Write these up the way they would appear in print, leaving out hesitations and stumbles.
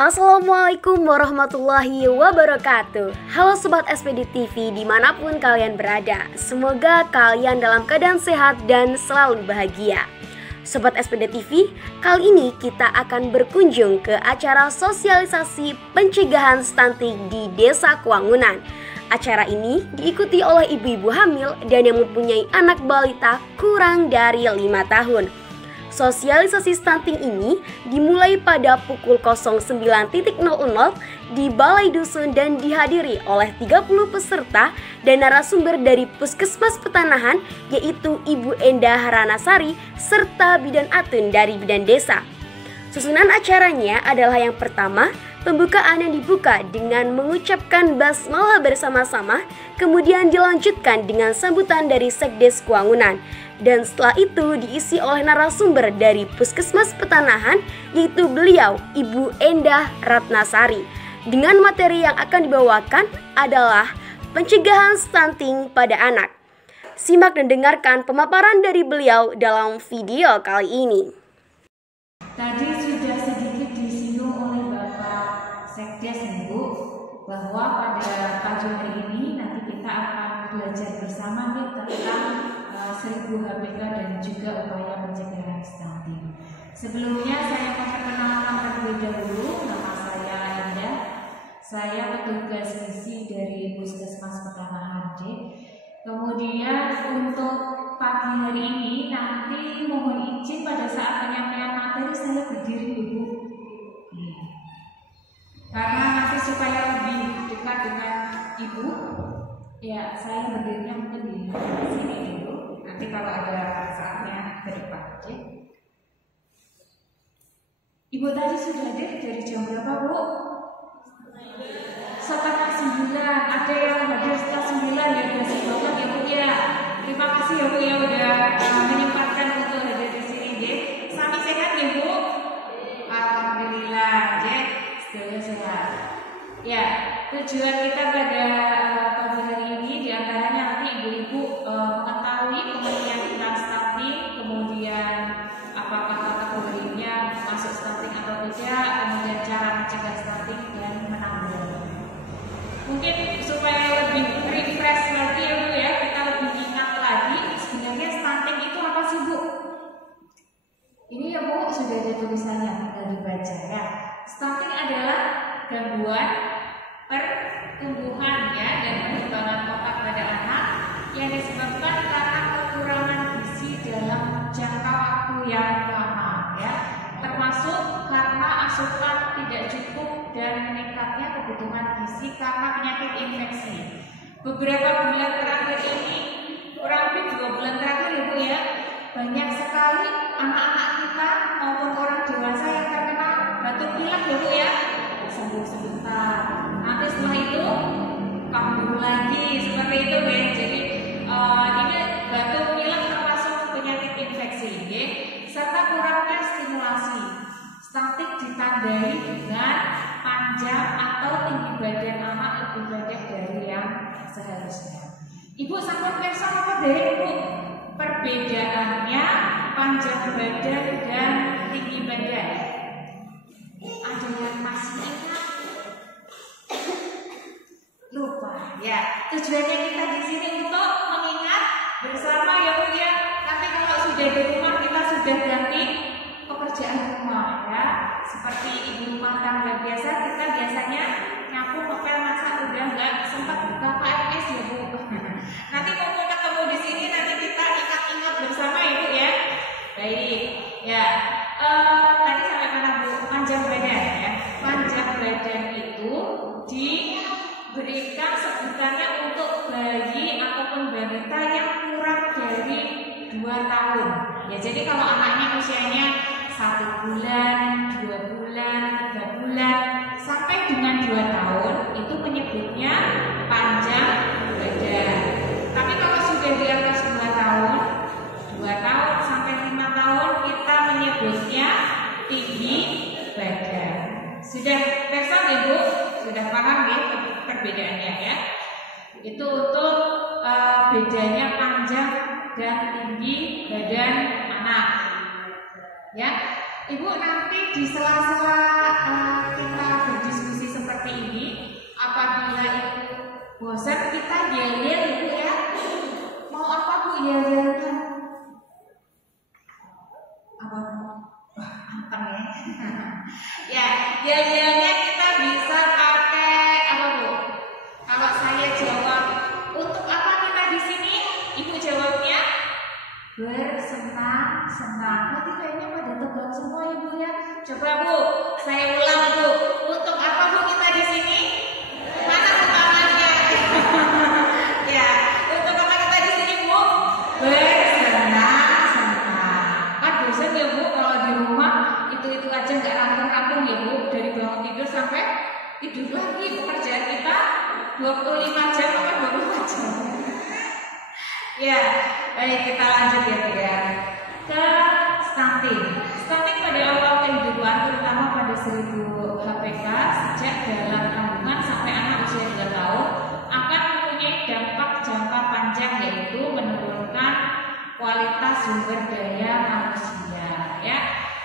Assalamualaikum warahmatullahi wabarakatuh. Halo Sobat SPD TV dimanapun kalian berada. Semoga kalian dalam keadaan sehat dan selalu bahagia. Sobat SPD TV, kali ini kita akan berkunjung ke acara sosialisasi pencegahan stunting di Desa Kuangunan. Acara ini diikuti oleh ibu-ibu hamil dan yang mempunyai anak balita kurang dari 5 tahun. Sosialisasi stunting ini dimulai pada pukul 09.00 di Balai Dusun dan dihadiri oleh 30 peserta dan narasumber dari Puskesmas Petanahan, yaitu Ibu Endah Ranasari serta Bidan Atun dari Bidan Desa. Susunan acaranya adalah yang pertama, pembukaan yang dibuka dengan mengucapkan basmalah bersama-sama, kemudian dilanjutkan dengan sambutan dari Sekdes Kuangunan. Dan setelah itu diisi oleh narasumber dari Puskesmas Petanahan, yaitu beliau Ibu Endah Ratnasari. Dengan materi yang akan dibawakan adalah pencegahan stunting pada anak. Simak dan dengarkan pemaparan dari beliau dalam video kali ini. Tadi sudah sedikit disinggung oleh Bapak Sekdes, Bu, bahwa pada pagi hari ini nanti kita akan belajar bersama nih tentang 1000 HPK dan juga upaya pencegahan stunting. Sebelumnya saya akan perkenalkan terlebih dahulu, nama saya Endah. Saya petugas gizi dari Puskesmas Petanahan D. Kemudian untuk pagi hari ini nanti mohon izin pada saat penyampaian materi saya berdiri dulu, karena nanti supaya lebih dekat dengan Ibu, ya saya berdirinya mungkin di sini dulu. Nanti kalau ada saatnya ke depan, oke? Ibu tadi sudah hadir dari jam berapa, Bu? 8:30. Ada yang hadir setelah 9 ya, kasih banget ya, Bu ya. Terima kasih ya, Bu ya, udah menyempatkan untuk hadir di sini, deh. Sami sehat ya, Bu? Alhamdulillah, deh. Semuanya sehat. Ya, tujuan kita pada pagi hari ini diantaranya nanti ibu-ibu mengetahui pengertian tentang stunting, kemudian apakah kategorinya masuk stunting atau tidak, kemudian cara mencegah stunting dan menanggulangi. Mungkin supaya lebih refresh lagi ya, Bu ya, kita lebih ingat lagi sebenarnya stunting itu apa sih, Bu? Ini ya, Bu, sudah ada tulisannya, tinggal dibaca ya. Stunting adalah gangguan pertumbuhan ya dan perkembangan otak pada anak yang disebabkan karena kekurangan gizi dalam jangka waktu yang lama ya, termasuk karena asupan tidak cukup dan meningkatnya kebutuhan gizi karena penyakit infeksi. Beberapa bulan terakhir ini, kurang lebih 2 bulan terakhir ya, Bu ya, banyak sekali anak-anak kita maupun orang dewasa yang terkena batuk pilek ya, Bu ya. Sembuh sebentar, nanti setelah itu kambuh lagi, seperti itu ya. Jadi ini batuk pilek termasuk penyakit infeksi ya, serta kurangnya stimulasi. Stunting ditandai dengan panjang atau tinggi badan anak lebih pendek dari yang seharusnya. Ibu sampun pirsa apa deh, Ibu? Perbedaannya panjang badan dan tinggi badan. Ada yang masih ingat? Lupa ya. Tujuannya kita di sini untuk mengingat bersama ya, Bu ya. Nanti kalau sudah di rumah kita sudah ganti pekerjaan rumah ya. Seperti ibu rumah tangga biasa, kita biasanya nyapu, ngepel, masak, udah nggak sempat buka KMS ya, Bu. Nanti mau ketemu di sini nanti kita ingat-ingat bersama ya, Bu ya. Baik ya. Tadi sampai mana, Bu? Panjang badan ya. Panjang badan itu diberikan sebutannya untuk bayi ataupun balita yang kurang dari 2 tahun. Ya, jadi kalau anaknya usianya 1 bulan, 2 bulan, 3 bulan, sampai dengan 2 tahun itu menyebutnya panjang badan. Tapi kalau sudah di atas 2 tahun, 2 tahun sampai 5 tahun kita menyebutnya tinggi badan. Sudah paham ya, Bu? Sudah paham ya perbedaannya ya? Itu untuk bedanya panjang dan tinggi badan anak. Ya. Ibu nanti di sela-sela kita berdiskusi seperti ini, apabila Ibu bosan kita yel-yel Ibu ya. Mau apa Bu yel-yelnya? Apa Bu? Wah, anteng ya. Ya, yel-yelnya kita bisa pakai apa Bu? Kalau saya jawab, untuk apa kita di sini? Ibu jawabnya bersenang-senang. Nanti kayaknya pada tebak semua Ibu ya. Coba Bu, saya ulang Bu. Untuk apa Bu kita di sini? Mana Bu tangannya? Ya, untuk apa kita di sini Bu? Bersenang-senang. Kan bosan ya Bu kalau di rumah itu aja nggak rampung-rampung ya Bu. Dari bangun tidur sampai tidur lagi. Pekerjaan kita 25 jam atau 24 jam. Ya, baik kita lanjut ya Bu ya. Ke stunting. Stunting pada awal kehidupan, terutama pada 1000 HPK sejak dalam kandungan sampai anak usia 2 tahun akan mempunyai dampak jangka panjang, yaitu menurunkan kualitas sumber daya manusia. Ya,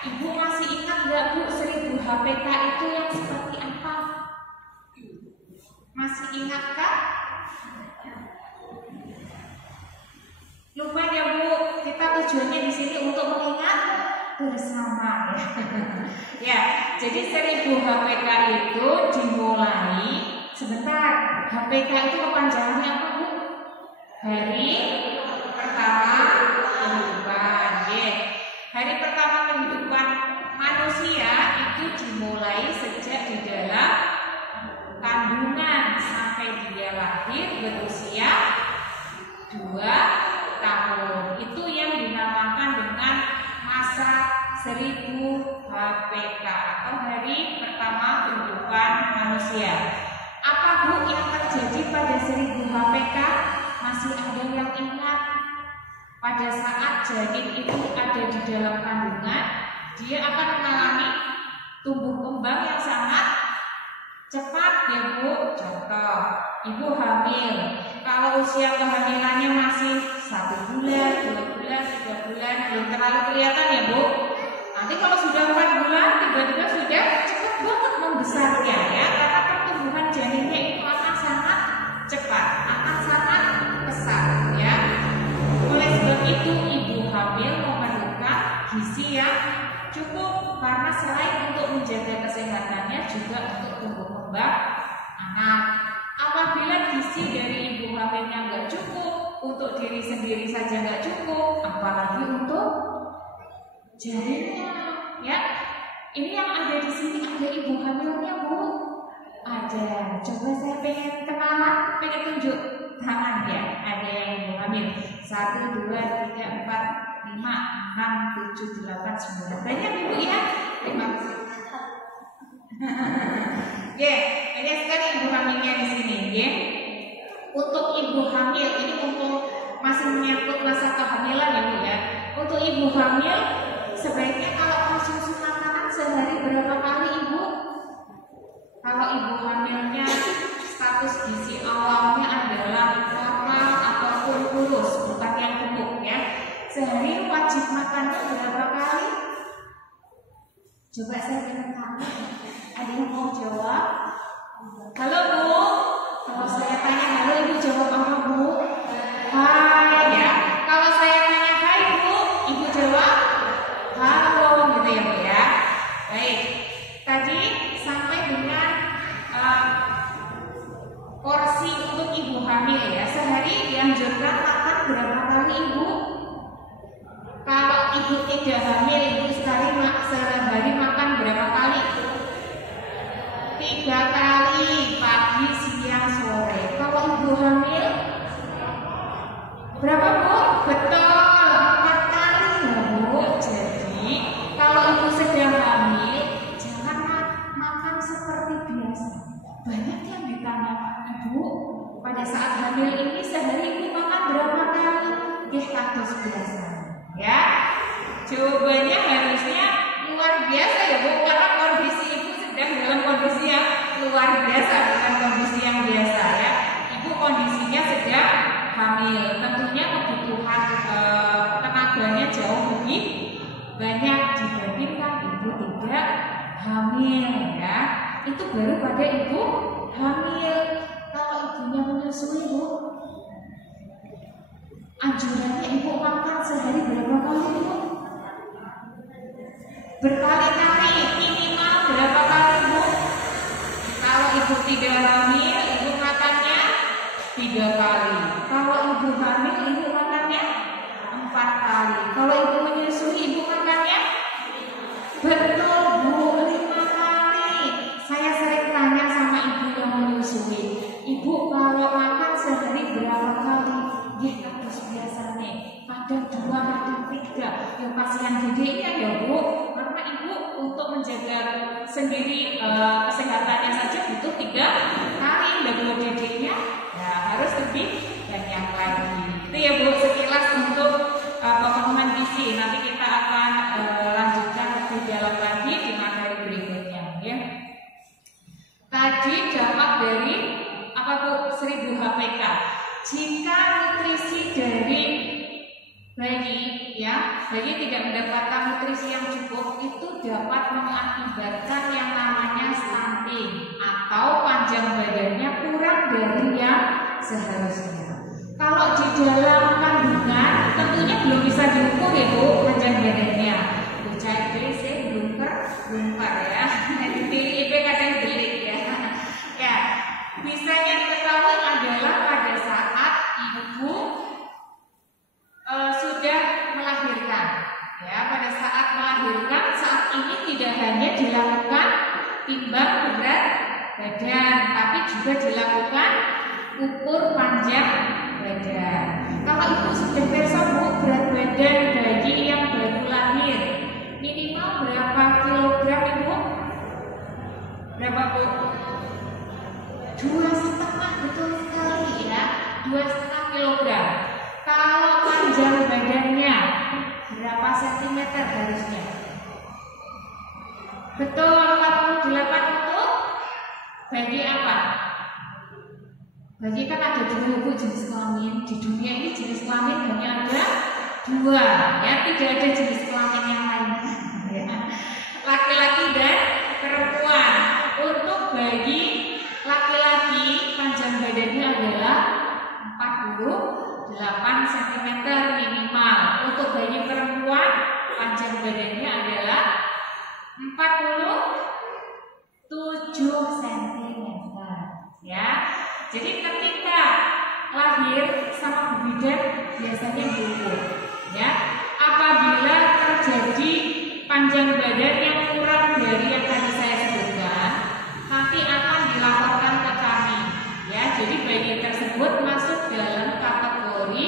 Ibu masih ingat nggak Bu 1000 HPK itu yang seperti apa? Masih ingatkah? Lupa ya Bu, kita tujuannya di sini untuk mengingat bersama ya. Ya, jadi 1000 HPK itu dimulai sebentar. HPK itu kepanjangannya apa Bu? Hari pertama kehidupan. Ya. Hari pertama kehidupan manusia itu dimulai sejak di dalam kandungan sampai dia lahir berusia 2 tahun. Itu yang dinamakan dengan masa 1000 HPK atau hari pertama kehidupan manusia. Apa Bu yang terjadi pada 1000 HPK? Masih ada yang ingat? Pada saat janin itu ada di dalam kandungan, dia akan mengalami tumbuh kembang yang sangat cepat ya Bu. Contoh, Ibu hamil. Kalau usia kehamilannya masih 1 bulan, 2 bulan, 3 bulan, belum terlalu kelihatan ya Bu. Nanti kalau sudah 4 bulan, tiba-tiba sudah cepat banget membesarnya ya. Karena pertumbuhan janinnya itu akan sangat cepat, akan sangat pesat ya. Oleh sebab itu Ibu hamil memerlukan gizi yang cukup, karena selain untuk menjaga kesehatannya juga untuk tumbuh kembang anak. Apabila gizi dari ibu hamilnya nggak cukup, untuk diri sendiri saja nggak cukup, apalagi untuk janinnya, ya. Ini yang ada di sini, ada ibu hamilnya Bu. Ada. Coba saya pengen kenalan, pengen tunjuk tangan ya. Ada yang ibu hamil. 1, 2, 3, 4, 5, 6, 7, 8, 9. Banyak Ibu ya. Terima kasih. Ya, banyak sekali ibu hamilnya di sini ya. Untuk ibu hamil, ini untuk masih menyangkut masa kehamilan ya Bu ya. Untuk ibu hamil, sebaiknya kalau konsumsi makanan sehari berapa kali Ibu? Kalau ibu hamilnya status gizi awalnya adalah normal ataupun kurus, bukan yang gemuk ya. Sehari wajib makannya berapa kali? Coba saya pengen tahu. Ada yang mau jawab? Halo Bu, kalau saya tanya halo Ibu jawab apa Bu? Hai ya. Kalau saya tanya hai Bu, Ibu jawab halo gitu ya Bu ya. Baik. Tadi sampai dengan porsi untuk ibu hamil ya. Sehari dianjurkan makan berapa kali Ibu? Kalau Ibu tidak hamil, Ibu sehari makan berapa kali? 3 kali, pagi, siang, sore. Kalau Ibu hamil berapa Bu? Betul, 4 kali ya Bu. Jadi kalau Ibu sedang hamil, jangan makan seperti biasa. Banyak yang ditanya, Ibu pada saat hamil ini sehari Ibu makan berapa kali? Kados biasa ya. Jawabannya harusnya luar biasa ya Bu, karena kondisi Ibu sedang dalam kondisi yang luar biasa, bukan kondisi yang biasa ya. Ibu kondisinya sedang hamil, tentunya kebutuhan tenaganya jauh lebih banyak dibandingkan ibu hamil ya. Itu baru pada ibu hamil. Kalau ibunya menyusui Bu, anjurannya ibu makan sehari berapa kali Bu? Berkali-kali, minimal berapa kali Bu? Kalau ibu tidak hamil, ibu makannya 3 kali. Kalau ibu hamil, ibu makannya 4 kali. Kalau ibu menyusui, ibu makannya betul Bu, 5 kali. Saya sering tanya sama ibu yang menyusui, ibu kalau makan sehari berapa kali? Ya terus biasanya kadang 2, kadang 3. Ya kasihan dedeknya ya Bu, karena ibu untuk menjaga sendiri kesehatannya saja butuh 3 kali. Dan buat dedeknya ya harus lebih banyak lagi. Itu ya Bu, sekilas untuk pemenuhan gizi. Nanti kita akan lanjutkan lebih dalam lagi di materi berikutnya ya. Tadi dampak dari apa Bu? 1000 HPK. Jika nutrisi dari bayi ya, bayi tidak mendapatkan nutrisi yang cukup, itu dapat mengakibatkan yang namanya stunting atau panjang badannya kurang dari yang seharusnya. Kalau di dalam kandungan tentunya belum bisa diukur ya Bu panjang badannya. Bocah IPC belum ya. Nanti IP kadang delik ya. Ya, bisanya diketahui adalah pada saat ibu sudah melahirkan. Ya, pada saat melahirkan saat ini tidak hanya dilakukan timbang berat badan, tapi juga dilakukan ukur panjang badan. Kalau ibu sudah periksa Bu berat badan bayi yang baru lahir, minimal berapa kilogram Ibu? Berapa Bu? 2,5, betul sekali ya, 2,5 kilogram. Kalau panjang badannya berapa sentimeter harusnya? Betul, 48 untuk bayi apa? Bayi kan ada 2 Bu jenis kelamin. Di dunia ini jenis kelamin hanya ada 2 ya, tidak ada jenis kelamin yang lain ya. Laki-laki dan perempuan. Untuk bayi laki-laki panjang badannya adalah 48 cm minimal. Untuk bayi perempuan panjang badannya adalah 47 cm ya. Jadi ketika lahir sama bidan biasanya diukur ya. Apabila terjadi panjang badan yang kurang dari yang tadi saya sebutkan, nanti akan dilaporkan ke kami ya. Jadi bayi tersebut masuk dalam kategori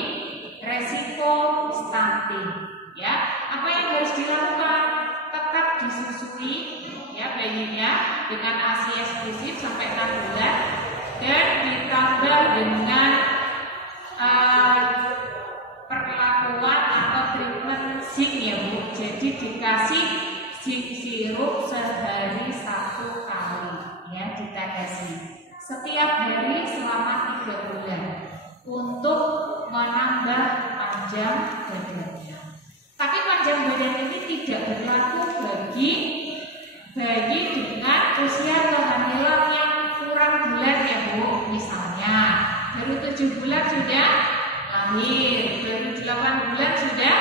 resiko stunting ya. Apa yang harus dilakukan? Tetap disusui ya bayinya dengan ASI eksklusif sampai 6 bulan dan ditambah dengan perlakuan atau treatment zinc ya Bu. Jadi dikasih zinc sirup sehari 1 kali ya, ditetesi setiap hari selama 3 bulan untuk menambah panjang badannya. Tapi panjang badan ini tidak berlaku bagi bayi dengan usia kehamilan yang kurang bulan ya Bu. Misalnya baru 7 bulan sudah lahir, baru 8 bulan sudah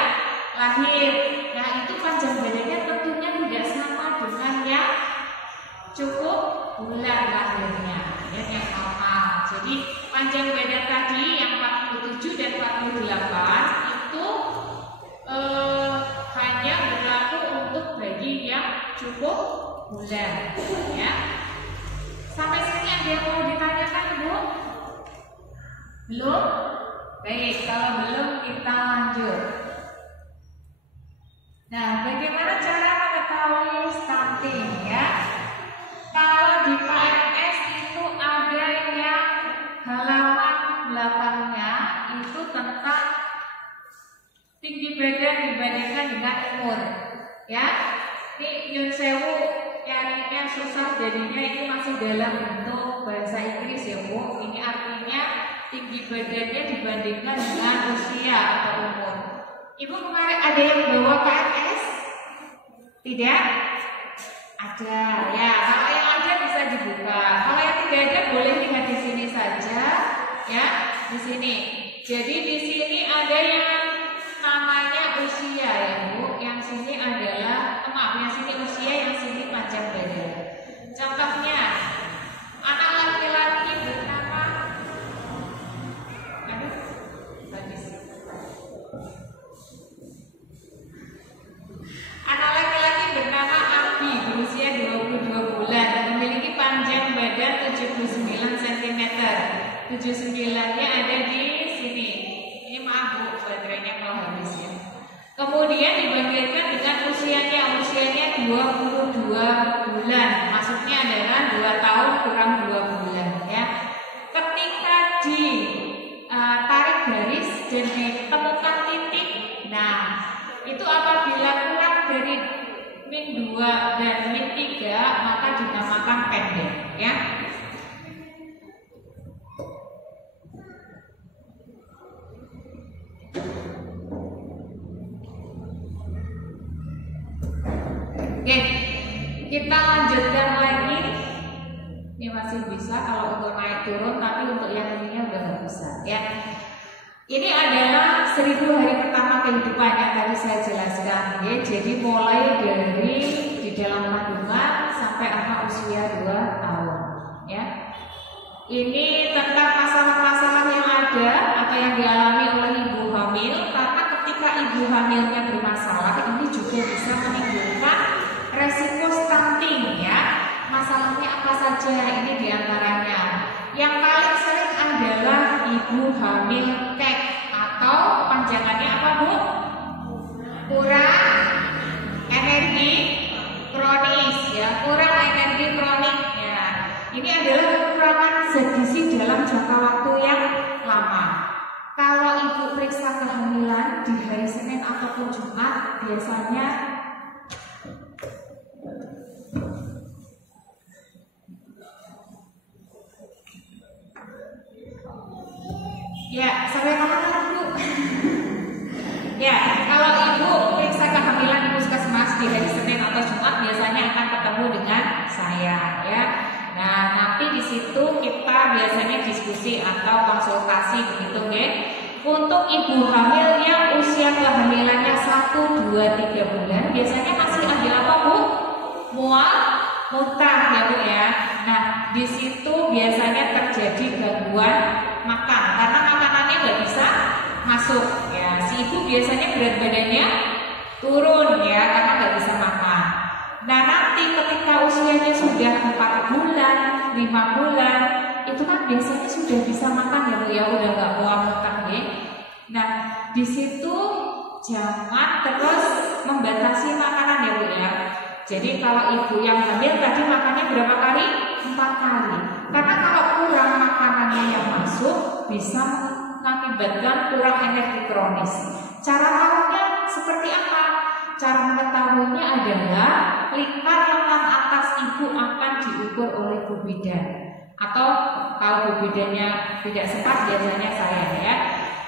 lahir. Nah itu panjang badannya tentunya tidak sama dengan yang cukup bulan lahirnya ya, yang normal. Jadi panjang badan tadi yang 47 dan 48 itu hanya berlaku untuk bayi yang cukup bulan ya. Sampai sini ada yang mau ditanyakan Bu? Belum? Baik, kalau belum kita lanjut. Nah, bagaimana cara mengetahui stunting ya? Kalau di KMS itu ada yang halaman belakangnya itu tentang tinggi badan dibandingkan dengan umur ya. Ini Yun Sewu nyarinya susah, jadinya ini masih dalam bentuk bahasa Inggris ya Bu. Ini artinya tinggi badannya dibandingkan dengan usia atau umur. Ibu kemarin ada yang bawa KMS? Tidak? Ada ya, kalau yang ada bisa dibuka. Kalau yang tidak ada boleh lihat di sini saja ya, di sini. Jadi di sini ada yang namanya usia ya Bu. Yang sini adalah yang sini usia, yang sini panjang badan. Contohnya anak laki-laki bernama Anak laki-laki bernama Abi, berusia 22 bulan, memiliki panjang badan 79 cm. 79-nya ada di sini. Ini maaf Bu, baterainya mau habis ya. Kemudian dibandingkan dengan usianya 22 bulan. Maksudnya adalah 2 tahun kurang 2 bulan ya. Ketika ditarik garis dan ditemukan titik, nah itu apabila kurang dari min 2 dan min 3 maka dinamakan pendek ya. Oke, kita lanjutkan lagi. Ini masih bisa kalau untuk naik turun, tapi untuk yang ininya udah nggak bisa ya. Ini adalah 1000 hari pertama kehidupan yang tadi saya jelaskan ya. Jadi mulai dari di dalam kandungan sampai anak usia 2 tahun ya. Ini tentang masalah-masalah yang ada atau yang dialami oleh ibu hamil, karena ketika ibu hamilnya bermasalah ini juga bisa menimbulkan resiko stunting ya. Masalahnya apa saja? Ini diantaranya. Yang paling sering adalah ibu hamil kek atau panjangannya apa Bu? Kurang energi kronis ya, kurang energi kronik ya. Ini adalah kekurangan zat gizi dalam jangka waktu yang lama. Kalau ibu periksa kehamilan di hari Senin ataupun Jumat biasanya ya, sampai mana Bu? Ya, kalau ibu periksa kehamilan di puskesmas di hari Senin atau Jumat biasanya akan ketemu dengan saya ya. Nah, nanti di situ kita biasanya diskusi atau konsultasi begitu nggih. Untuk ibu hamil yang usia kehamilannya 1, 2, 3 bulan biasanya masih ada apa Bu? Muntah ya Bu ya. Nah, di situ biasanya terjadi gangguan makan karena makanannya nggak bisa masuk ya. Si ibu biasanya berat badannya turun ya karena nggak bisa makan. Nah, nanti ketika usianya sudah 4 bulan, 5 bulan, itu kan biasanya sudah bisa makan ya Bu ya, udah nggak mual-mual ya. Nah, di situ jangan terus membatasi makanan ya Bu ya. Jadi kalau ibu yang hamil tadi makannya berapa kali? 4 kali. Karena kalau kurang makanannya yang masuk bisa mengakibatkan kurang energi kronis. Cara tahunya seperti apa? Cara mengetahuinya adalah lingkar lengan atas ibu akan diukur oleh Bu Bidan. Atau kalau Bu Bidannya tidak sempat biasanya saya ya.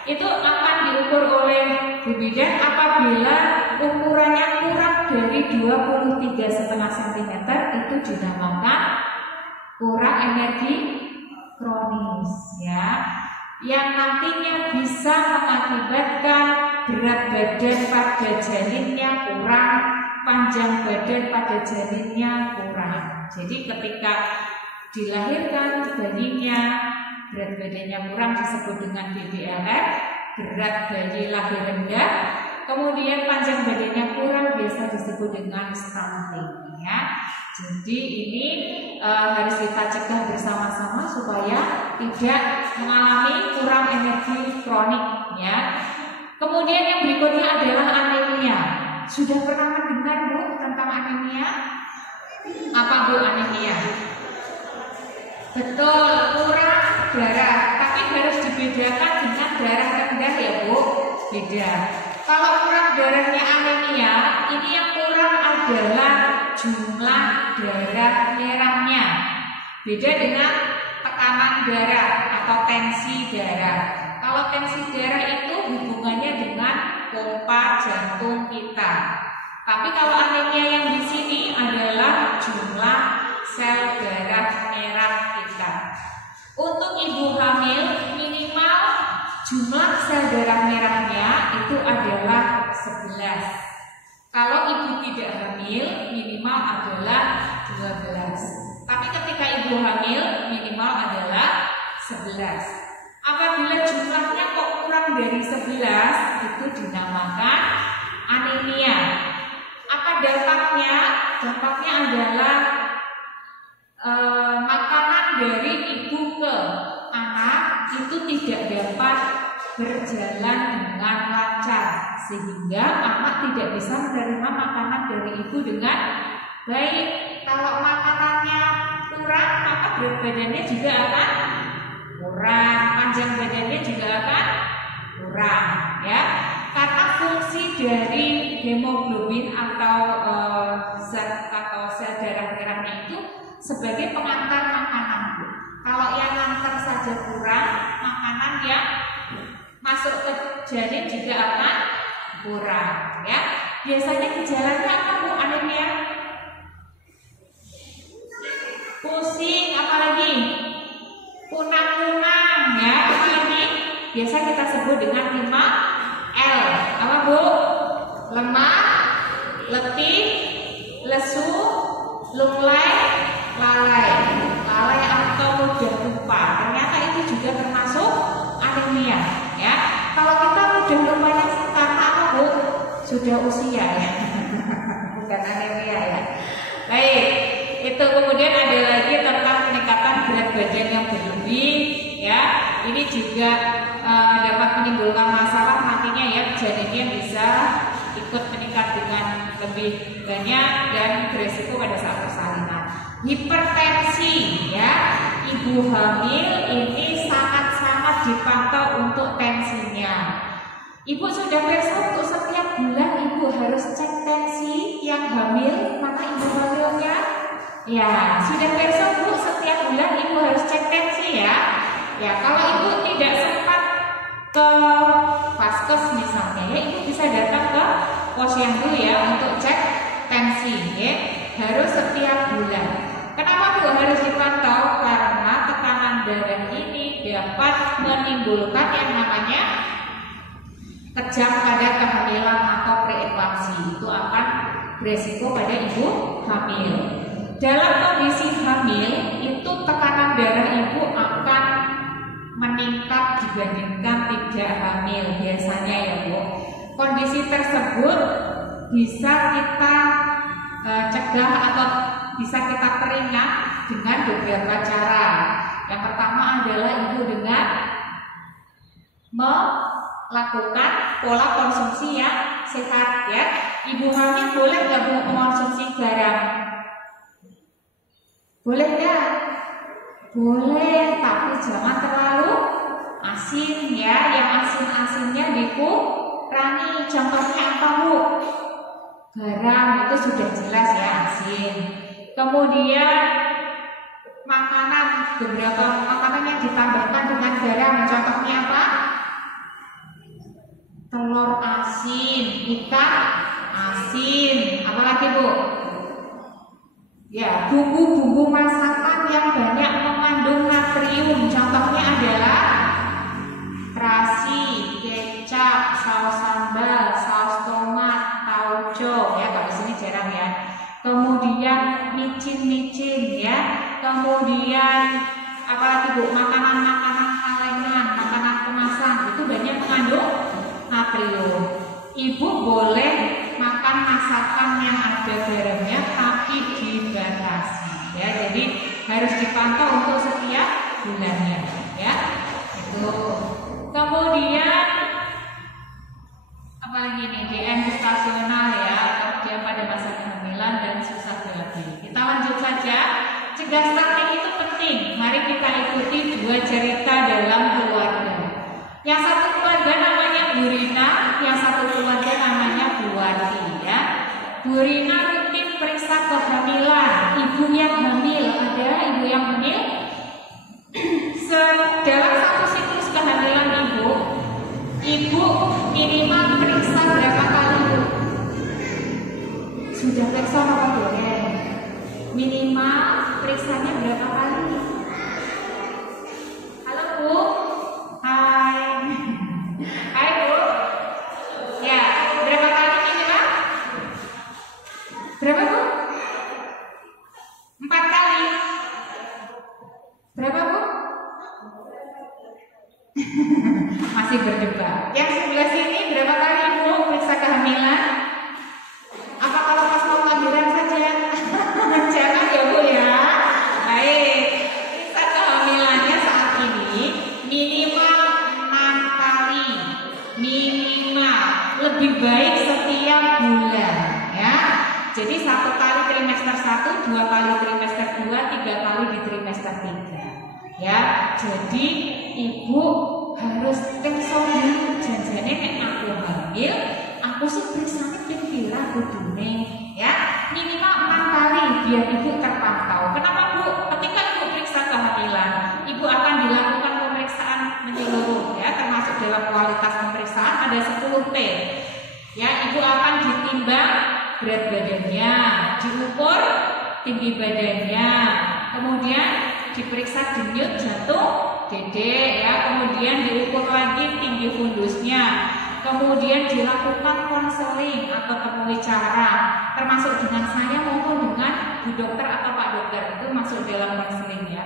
Itu akan diukur oleh Bu Bidan apabila ukurannya kurang dari 23,5 cm itu dinamakan kurang energi kronis ya, yang nantinya bisa mengakibatkan berat badan pada janinnya kurang, panjang badan pada janinnya kurang. Jadi ketika dilahirkan bayinya berat badannya kurang disebut dengan BBLF, berat bayi lahir rendah, kemudian panjang badannya kurang biasa disebut dengan stunting ya. Jadi ini harus kita cegah bersama-sama supaya tidak mengalami kurang energi kronik ya. Kemudian yang berikutnya adalah anemia. Sudah pernah mendengar Bu tentang anemia? Apa Bu anemia? Betul, kurang darah, tapi harus dibedakan dengan darah rendah ya Bu. Beda. Kalau kurang darahnya anemia, ini yang kurang adalah jumlah darah merahnya. Beda dengan tekanan darah atau tensi darah. Kalau tensi darah itu hubungannya dengan pompa jantung kita. Tapi kalau anemia yang di sini adalah jumlah sel darah merah kita. Untuk ibu hamil minimal jumlah sel darah merahnya itu adalah 11. Kalau ibu tidak hamil minimal adalah 12. Tapi ketika ibu hamil minimal adalah 11. Apabila jumlahnya kok kurang dari 11 itu dinamakan anemia. Apa dampaknya? Dampaknya adalah makanan dari ibu ke anak itu tidak dapat berjalan dengan lancar, sehingga anak tidak bisa menerima makanan dari ibu dengan baik. Kalau makanannya kurang, maka berat badannya juga akan kurang, panjang badannya juga akan kurang, ya. Karena fungsi dari hemoglobin atau zat atau sel darah merahnya itu sebagai pengantar makanan. Kalau yang ngantar saja kurang, makanan yang masuk ke janin juga akan kurang, ya. Biasanya gejalanya apa Bu? Anemia? Pusing, apalagi? Kunang-kunang, ya. Apalagi? Biasa kita sebut dengan 5L. Apa Bu? Lemah, letih, lesu, lunglai, lalai. Lalai atau mudah lupa. Ternyata itu juga termasuk anemia, ya. Kalau kita mudah lupanya karena apa Bu? Sudah usia, ya. Bukan anemia, ya. Baik, itu kemudian ada lagi tentang peningkatan berat badan yang berlebih, ya. Ini juga dapat menimbulkan masalah nantinya, ya. Janinnya bisa ikut meningkat dengan lebih banyak dan beresiko pada saat persalinan. Hipertensi, ya. Ibu hamil ini sangat-sangat dipantau untuk tensinya. Ibu sudah periksa untuk setiap bulan ibu harus cek tensi yang hamil, mana ibu hamilnya? Ya, sudah periksa Bu, setiap bulan ibu harus cek tensi, ya. Ya, kalau ibu tidak sempat ke vaskes misalnya, ya, ibu bisa datang ke posyandu, ya, untuk cek tensi, ya. Harus setiap bulan. Kenapa Bu harus dipantau? Karena tekanan darah ini dapat menimbulkan yang namanya kejang pada kehamilan atau preeklampsi. Itu akan beresiko pada ibu hamil. Dalam kondisi hamil itu tekanan darah ibu akan meningkat dibandingkan tidak hamil biasanya, ya Bu. Kondisi tersebut bisa kita cegah atau bisa kita peringat dengan beberapa cara. Yang pertama adalah ibu dengan melakukan pola konsumsi yang sehat, ya. Ibu hamil boleh nggak mengonsumsi garam? Boleh nggak? Boleh, tapi jangan terlalu asin, ya. Yang asin-asinnya dikurangi. Contohnya apa Bu? Garam itu sudah jelas, ya, asin. Kemudian beberapa makanan yang ditambahkan dengan garam, contohnya apa? Telur asin, ikan asin, apalagi Bu? Ya, bumbu-bumbu masakan yang banyak mengandung natrium, contohnya adalah terasi, kecap, saus sambal, saus tomat, tauco, ya, kalau di sini jarang, ya. Kemudian micin-micin, ya. Kemudian apalagi Bu? Makanan-makanan kalengan, makanan kemasan itu banyak mengandung natrium. Ibu boleh makan masakan yang ada garamnya tapi dibatasi, ya. Jadi harus dipantau untuk setiap bulannya, ya. Itu. Kemudian apalagi nih? DN gestasional, ya. Kemudian pada masa kehamilan dan susah berlebih. Kita lanjut saja. Cegah stunting itu penting. Mari kita ikuti dua cerita dalam keluarga. Yang satu keluarga namanya Bu Rina, yang satu keluarga namanya Bu Wati, ya. Bu Rina rutin periksa kehamilan. Ibu yang hamil, ada ibu yang hamil. Dalam satu siklus kehamilan ibu minimal periksa berapa kali Bu? baik setiap bulan ya. Jadi 1 kali trimester 1, 2 kali trimester 2, 3 kali di trimester 3 ya. Jadi ibu harus periksa dulu janjane nek aku hamil, aku sih periksane ping pira kudune ya. Minimal 6 kali biar ibu terpantau. Kenapa Bu? Ketika ibu periksa kehamilan, ibu akan dilakukan pemeriksaan menyeluruh ya, termasuk dalam kualitas pemeriksaan ada 10 T. Ya, ibu akan ditimbang berat badannya, diukur tinggi badannya, kemudian diperiksa denyut jantung, dede ya, kemudian diukur lagi tinggi fundusnya, kemudian dilakukan konseling atau temui cara, termasuk dengan saya maupun dengan Bu Dokter atau Pak Dokter, itu masuk dalam konseling ya.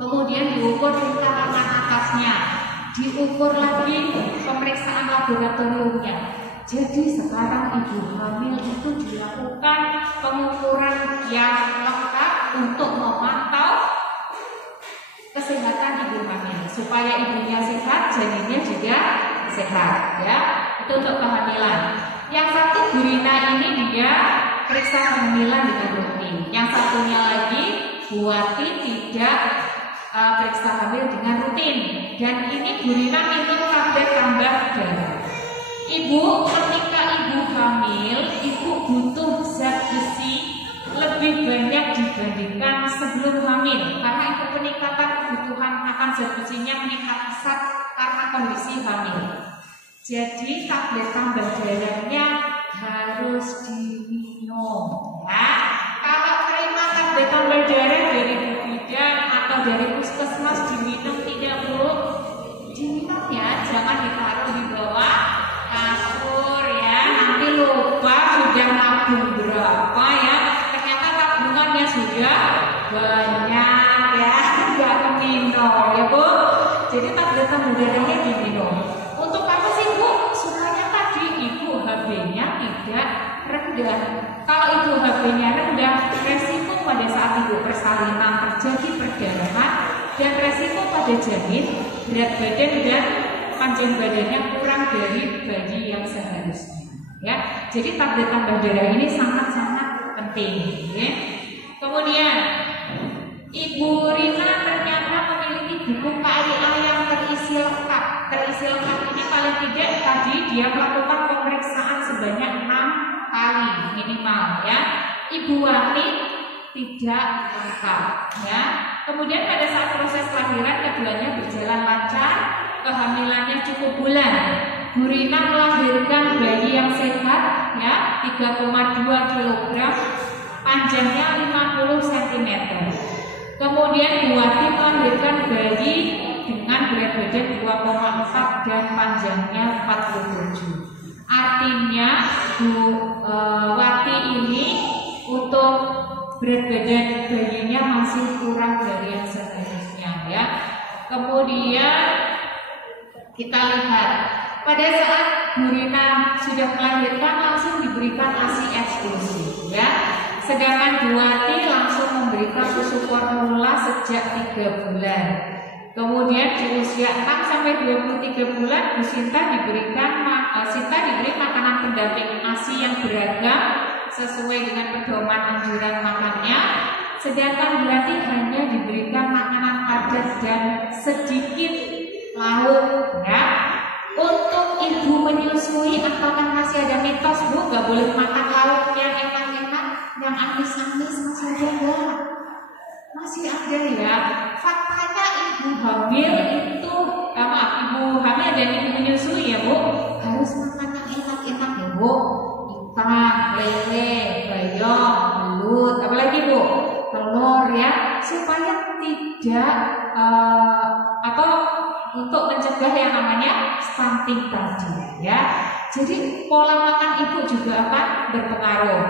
Kemudian diukur tingkat lengan atasnya, diukur lagi pemeriksaan laboratoriumnya. Jadi sekarang ibu hamil itu dilakukan pengukuran yang lengkap untuk memantau kesehatan ibu hamil supaya ibunya sehat, janinnya juga sehat ya. Itu untuk kehamilan. Yang satu Burina ini dia periksa kehamilan dengan rutin. Yang satunya lagi Buati tidak periksa hamil dengan rutin. Dan ini Burina minum tablet tambah darah. Ibu, ketika ibu hamil, ibu butuh zat besi lebih banyak dibandingkan sebelum hamil, karena itu peningkatan kebutuhan akan zat besinya meningkat pesat karena kondisi hamil. Jadi tablet tambah darahnya harus diminum ya. Kalau terima tablet tambah darah dari bidan atau dari puskesmas diminum tidak Bu, diminum ya, jangan ditaruh di bawah kasur ya, nanti lupa sudah nabung berapa ya, ternyata tabungannya sudah banyak ya, nggak keminum ya Bu. Jadi tablet tambah darahnya diminum. Untuk apa sih Bu? Supaya tadi ibu HB-nya tidak rendah. Kalau ibu HB-nya rendah, resiko pada saat ibu persalinan terjadi perdarahan dan resiko pada janin, berat badan dan panjang badannya kurang dari bayi yang seharusnya ya. Jadi tablet tambah darah ini sangat-sangat penting ya. Kemudian Ibu Rina ternyata memiliki buku KIA yang terisi lengkap. Terisi lengkap ini paling tidak tadi dia melakukan pemeriksaan sebanyak 6 kali minimal ya. Ibu Wati tidak lengkap ya. Kemudian pada saat proses kelahiran keduanya berjalan lancar, kehamilannya cukup bulan. Bu Rina melahirkan bayi yang sehat ya, 3,2 kg, panjangnya 50 cm. Kemudian Bu Wati melahirkan bayi dengan berat badan 2,4 dan panjangnya 47. Artinya Bu Wati ini untuk berat badan bayinya masih kurang dari yang seharusnya ya. Kemudian kita lihat pada saat Bu Rina sudah melahirkan langsung diberikan ASI eksklusif ya. Sedangkan Bu Wati langsung memberikan susu formula sejak 3 bulan. Kemudian di usia 6 sampai 23 bulan Bu Sinta diberi makanan pendamping ASI yang beragam sesuai dengan pedoman anjuran makannya. Sedangkan Bu Wati hanya diberikan makanan padat dan sedikit lauk ya. Untuk ibu menyusui apakah masih ada mitos Bu gak boleh makan lauk yang enak-enak, yang amis-amis? Masih ada enggak? Masih ada ya. Faktanya ibu hamil itu ibu hamil dan ibu menyusui ya Bu harus makan yang enak-enak ya Bu. Ikan, lele, bayam, belut, apalagi Bu? Telur ya, supaya tidak atau untuk mencegah yang namanya stunting tadi ya. Jadi pola makan ibu juga akan berpengaruh.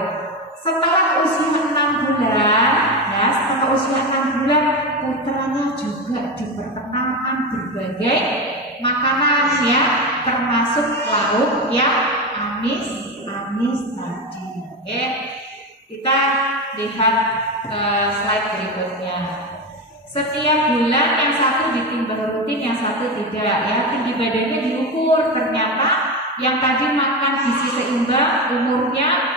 Setelah usia 6 bulan ya, setelah usia 6 bulan putranya juga diperkenalkan berbagai makanan ya, termasuk lauk yang amis tadi. Oke. Kita lihat slide berikutnya. Setiap bulan yang satu ditimbang rutin, yang satu tidak ya. Tinggi badannya diukur, ternyata yang tadi makan gizi seimbang, umurnya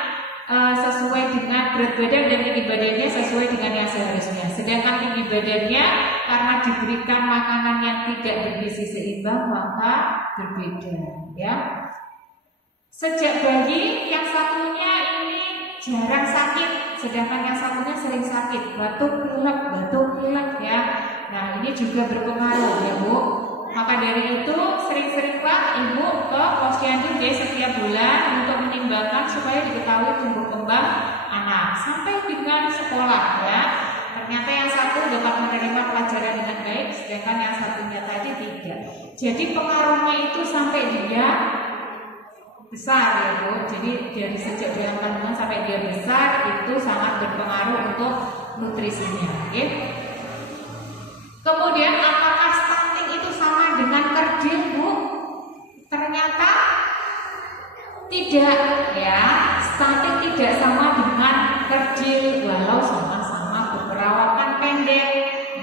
sesuai dengan berat badan dan tinggi badannya sesuai dengan yang seharusnya. Sedangkan tinggi badannya karena diberikan makanan yang tidak bergizi seimbang maka berbeda, ya. Sejak bayi yang satunya ini jarang sakit, sedangkan yang satunya sering sakit, batuk pilek ya. Nah, ini juga berpengaruh ya Bu. Maka dari itu sering-seringlah Ibu ke posyandu D setiap bulan untuk menimbangkan supaya diketahui tumbuh kembang anak sampai dengan sekolah ya. Ternyata yang satu dapat menerima pelajaran dengan baik, sedangkan yang satunya tadi tidak. Jadi pengaruhnya itu sampai dia besar ya Bu. Jadi dari sejak dalam kandungan sampai dia besar itu sangat berpengaruh untuk nutrisinya. Ya. Kemudian apakah stunting itu sama dengan kerdil Bu? Ternyata tidak ya. Stunting tidak sama dengan kerdil walau sama-sama berperawakan pendek.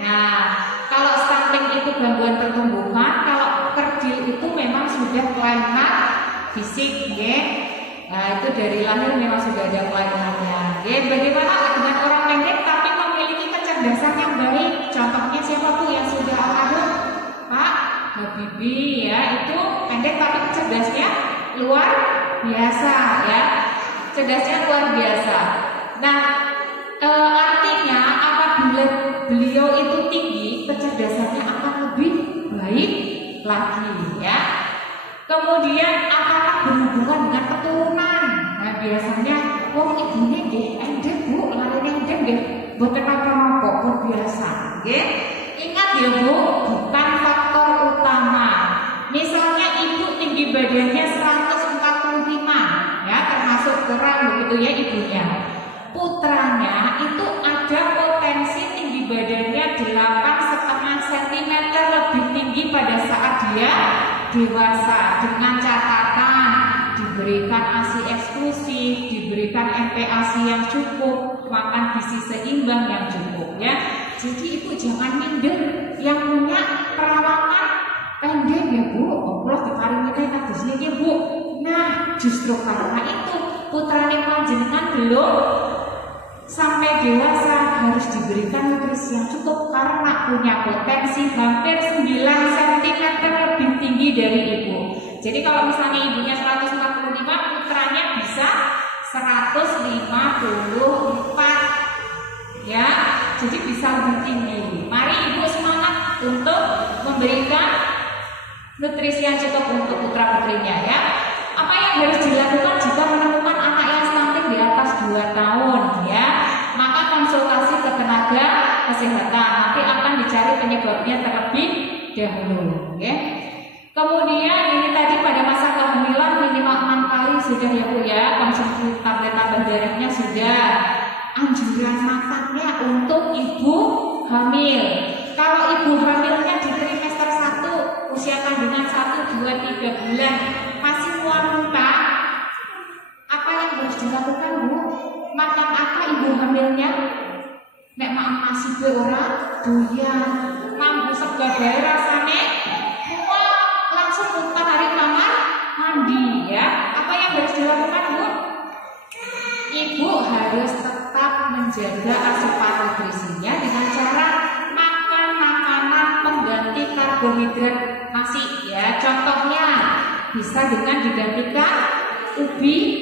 Nah, kalau stunting itu gangguan pertumbuhan, kalau kerdil itu memang sudah kelainan fisik ya. Nah, itu dari lahir memang sudah ada kelainannya. Ya, bagaimana dengan orang pendek tapi memiliki kecerdasan yang baik? Contohnya siapa Bu yang sudah almarhum? Pak Habibie ya, itu pendek tapi cerdasnya luar biasa ya. Cerdasnya luar biasa. Nah, artinya apabila beliau itu tinggi, kecerdasannya akan lebih baik lagi ya. Kemudian apakah berhubungan dengan keturunan? Nah, biasanya ibunya nggih endek Bu, larine endek nggih boten apa-apa pun biasa, nggih. Ingat ya Bu, bukan faktor utama. Misalnya ibu tinggi badannya 145 ya, termasuk kurang begitu ya ibunya. Putranya itu ada potensi tinggi badannya 8,5 cm lebih tinggi pada saat dia dewasa, dengan catatan diberikan ASI eksklusif, diberikan MPASI yang cukup, makan gizi seimbang yang cukup ya. Jadi ibu jangan minder yang punya perawakan pendek ya Bu, Allah diparingi kados niki Bu. Nah, justru karena itu putrane panjenengan belum sampai dewasa harus diberikan nutrisi yang cukup karena punya potensi hampir 9 cm lebih tinggi dari ibu. Jadi kalau misalnya ibunya 145, putranya bisa 154 ya. Jadi bisa lebih tinggi. Mari ibu semangat untuk memberikan nutrisi yang cukup untuk putra putrinya ya. Apa yang harus dilakukan jika menemukan anak yang stunting di atas 2 tahun ya? Maka konsultasi ke tenaga kesehatan, nanti akan dicari penyebabnya terlebih dahulu ya. Kemudian ini tadi pada masa kehamilan minimal 6 kali sudah ya Bu ya, konsumsi tablet tambah darahnya sudah. Anjuran makannya untuk ibu hamil. Kalau ibu hamilnya di trimester 1, usia kandungan 1, 2, 3 bulan masih muntah, apa yang harus dilakukan Bu? Makan apa ibu hamilnya? Nek makan nasi be ora doyan, mambu segar bae rasane, langsung muntah hari kamar mandi ya. Apa yang harus dilakukan Bu? Ibu harus tetap menjaga asupan nutrisinya dengan cara makan makanan pengganti karbohidrat nasi ya. Contohnya bisa dengan digantikan ubian.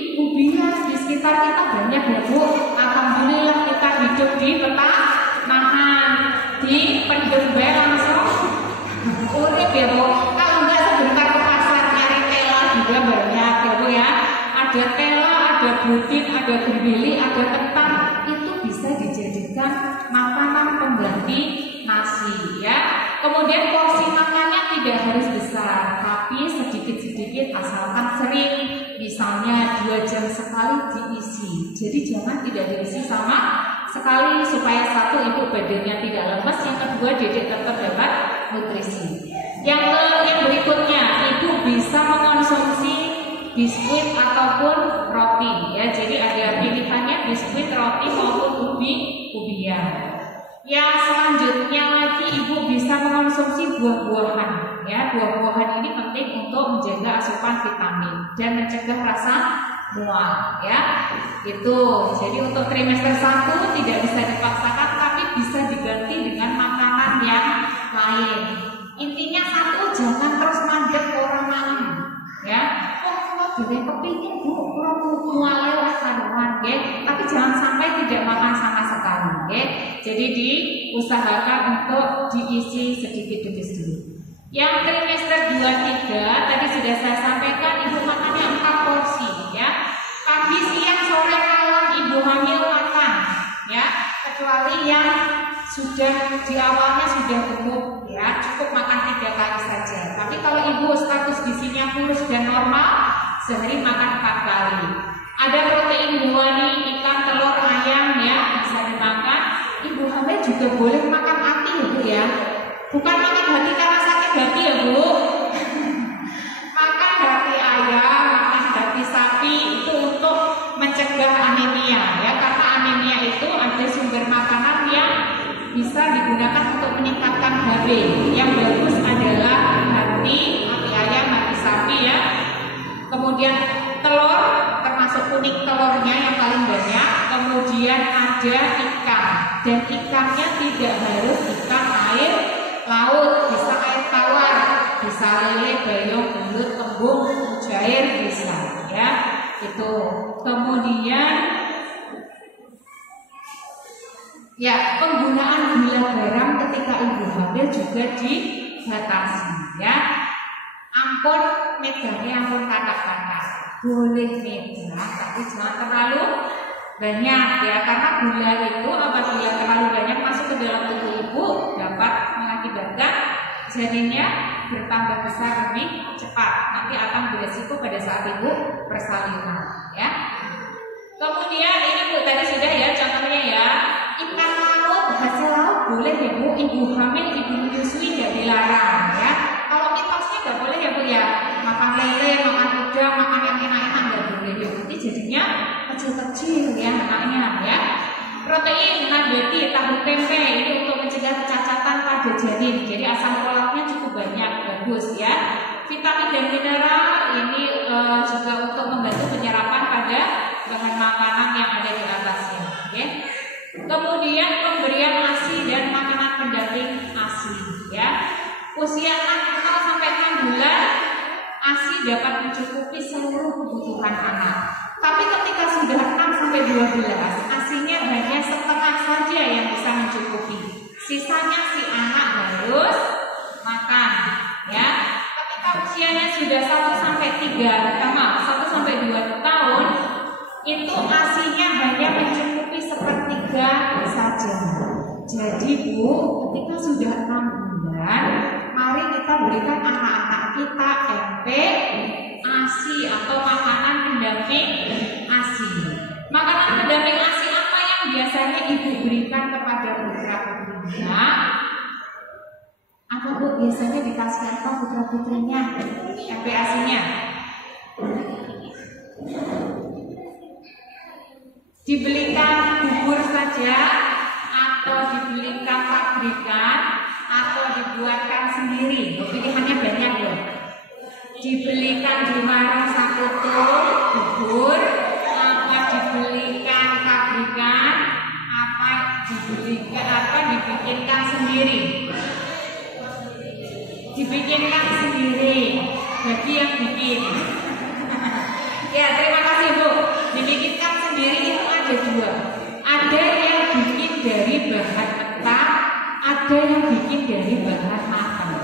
Di sekitar kita banyak ya Bu. Alhamdulillah kita hidup di petanahan, di pendem bae langsung urip ya Bu. Kalau enggak sebentar ke pasar nyari tela juga banyak ya Bu ya. Ada tela, ada butin, ada gerbili, ada ketan, itu bisa dijadikan makanan pengganti nasi ya. Kemudian porsi makannya tidak harus besar, tapi sedikit-sedikit asalkan sering. Misalnya 2 jam sekali diisi. Jadi jangan tidak diisi sama sekali supaya satu ibu badannya tidak lemes, yang kedua dedek tetap dapat nutrisi. Yang berikutnya, ibu bisa mengonsumsi biskuit ataupun roti ya. Jadi ada pilihannya biskuit, roti maupun ubian. Yang selanjutnya lagi ibu bisa mengonsumsi buah-buahan. Ya, buah-buahan ini penting untuk menjaga asupan vitamin dan mencegah rasa mual. Ya, itu. Jadi untuk trimester 1 tidak bisa dipaksakan, tapi bisa diganti dengan makanan yang lain. Intinya satu, jangan terus mandek orang malam. Ya, kalau boleh kepingin bu, kalau mual lewat karuan, ya. Tapi jangan sampai tidak makan sama sekali, ya. Jadi diusahakan untuk diisi sedikit demi sedikit. Yang trimester 2-3 tadi sudah saya sampaikan, ibu makannya 4 porsi, ya. Pagi, siang, sore, malam ibu hamil makan, ya. Kecuali yang sudah di awalnya sudah gemuk, ya, cukup makan 3 kali saja. Tapi kalau ibu status gizinya kurus dan normal, sehari makan 4 kali. Ada protein hewani, ikan, telur, ayam, ya, bisa dimakan. Ibu hamil juga boleh makan hati, ya bu, ya. Bukan makan hati karena sakit hati, ya bu. Makan hati ayam, makan hati sapi itu untuk mencegah anemia, ya. Karena anemia itu ada sumber makanan yang bisa digunakan untuk meningkatkan HB. Yang bagus adalah hati ayam, hati sapi, ya. Kemudian telur, termasuk kuning telurnya yang paling banyak. Kemudian ada ikan, dan ikannya tidak harus ikan air laut, bisa air tawar, bisa lele, bayung, belut, kembung, mujair, bisa, ya. Itu. Kemudian ya, penggunaan gula garam ketika ibu hamil juga dibatasi, ya. Ampun medanya, ampun kata-kata, boleh medah, tapi jangan terlalu banyak, ya. Karena gula itu apabila terlalu banyak masuk ke dalam tubuh ibu dapat mengakibatkan janinnya bertambah besar lebih cepat. Nanti akan beresiko pada saat ibu persalinan, ya. Kemudian ini bu tadi sudah, ya, contohnya, ya. Ikan laut, hasil laut boleh, ya bu. Ibu hamil, ibu menyusui tidak dilarang, ya. Kalau mitosnya nggak boleh, ya bu, ya. Makan lele, makan udang, makan yang enak-enak nggak boleh, ya. Nanti jadinya kecil-kecil, ya, anaknya, ya. Protein, nabati, tahu tempe ini untuk mencegah kecacatan pada janin. Jadi asam folatnya cukup banyak, bagus, ya. Vitamin dan mineral ini juga untuk membantu penyerapan pada bahan makanan yang ada di atasnya, ya. Kemudian pemberian ASI dan makanan pendamping ASI, ya. Usia 0 sampai 6 bulan ASI dapat mencukupi seluruh kebutuhan anak. Tapi ketika sudah 6 sampai 12, ASINya hanya setengah saja yang bisa mencukupi. Sisanya si anak harus makan, ya. Ketika usianya sudah 1 sampai 2 tahun, itu ASINya hanya mencukupi sepertiga saja. Jadi bu, ketika sudah 6 bulan, mari kita berikan anak-anak kita MP ASI atau makanan pendamping ASI. Makanan pendamping ASI apa yang biasanya ibu berikan kepada putra-putrinya? Apa bu biasanya dikasih apa putra-putrinya MP ASI-nya? Dibelikan bubur saja, atau dibelikan pabrikan, atau dibuatkan sendiri. Pilihannya banyak loh. Dibelikan di warung sakutu bubur, apa dibelikan pabrikan, apa dibikinkan sendiri. Dibikinkan sendiri bagi yang bikin. Ya, terima kasih bu. Dibikinkan sendiri itu ada 2. Ada yang bikin dari bahan mentah, ada yang bikin dari bahan matang.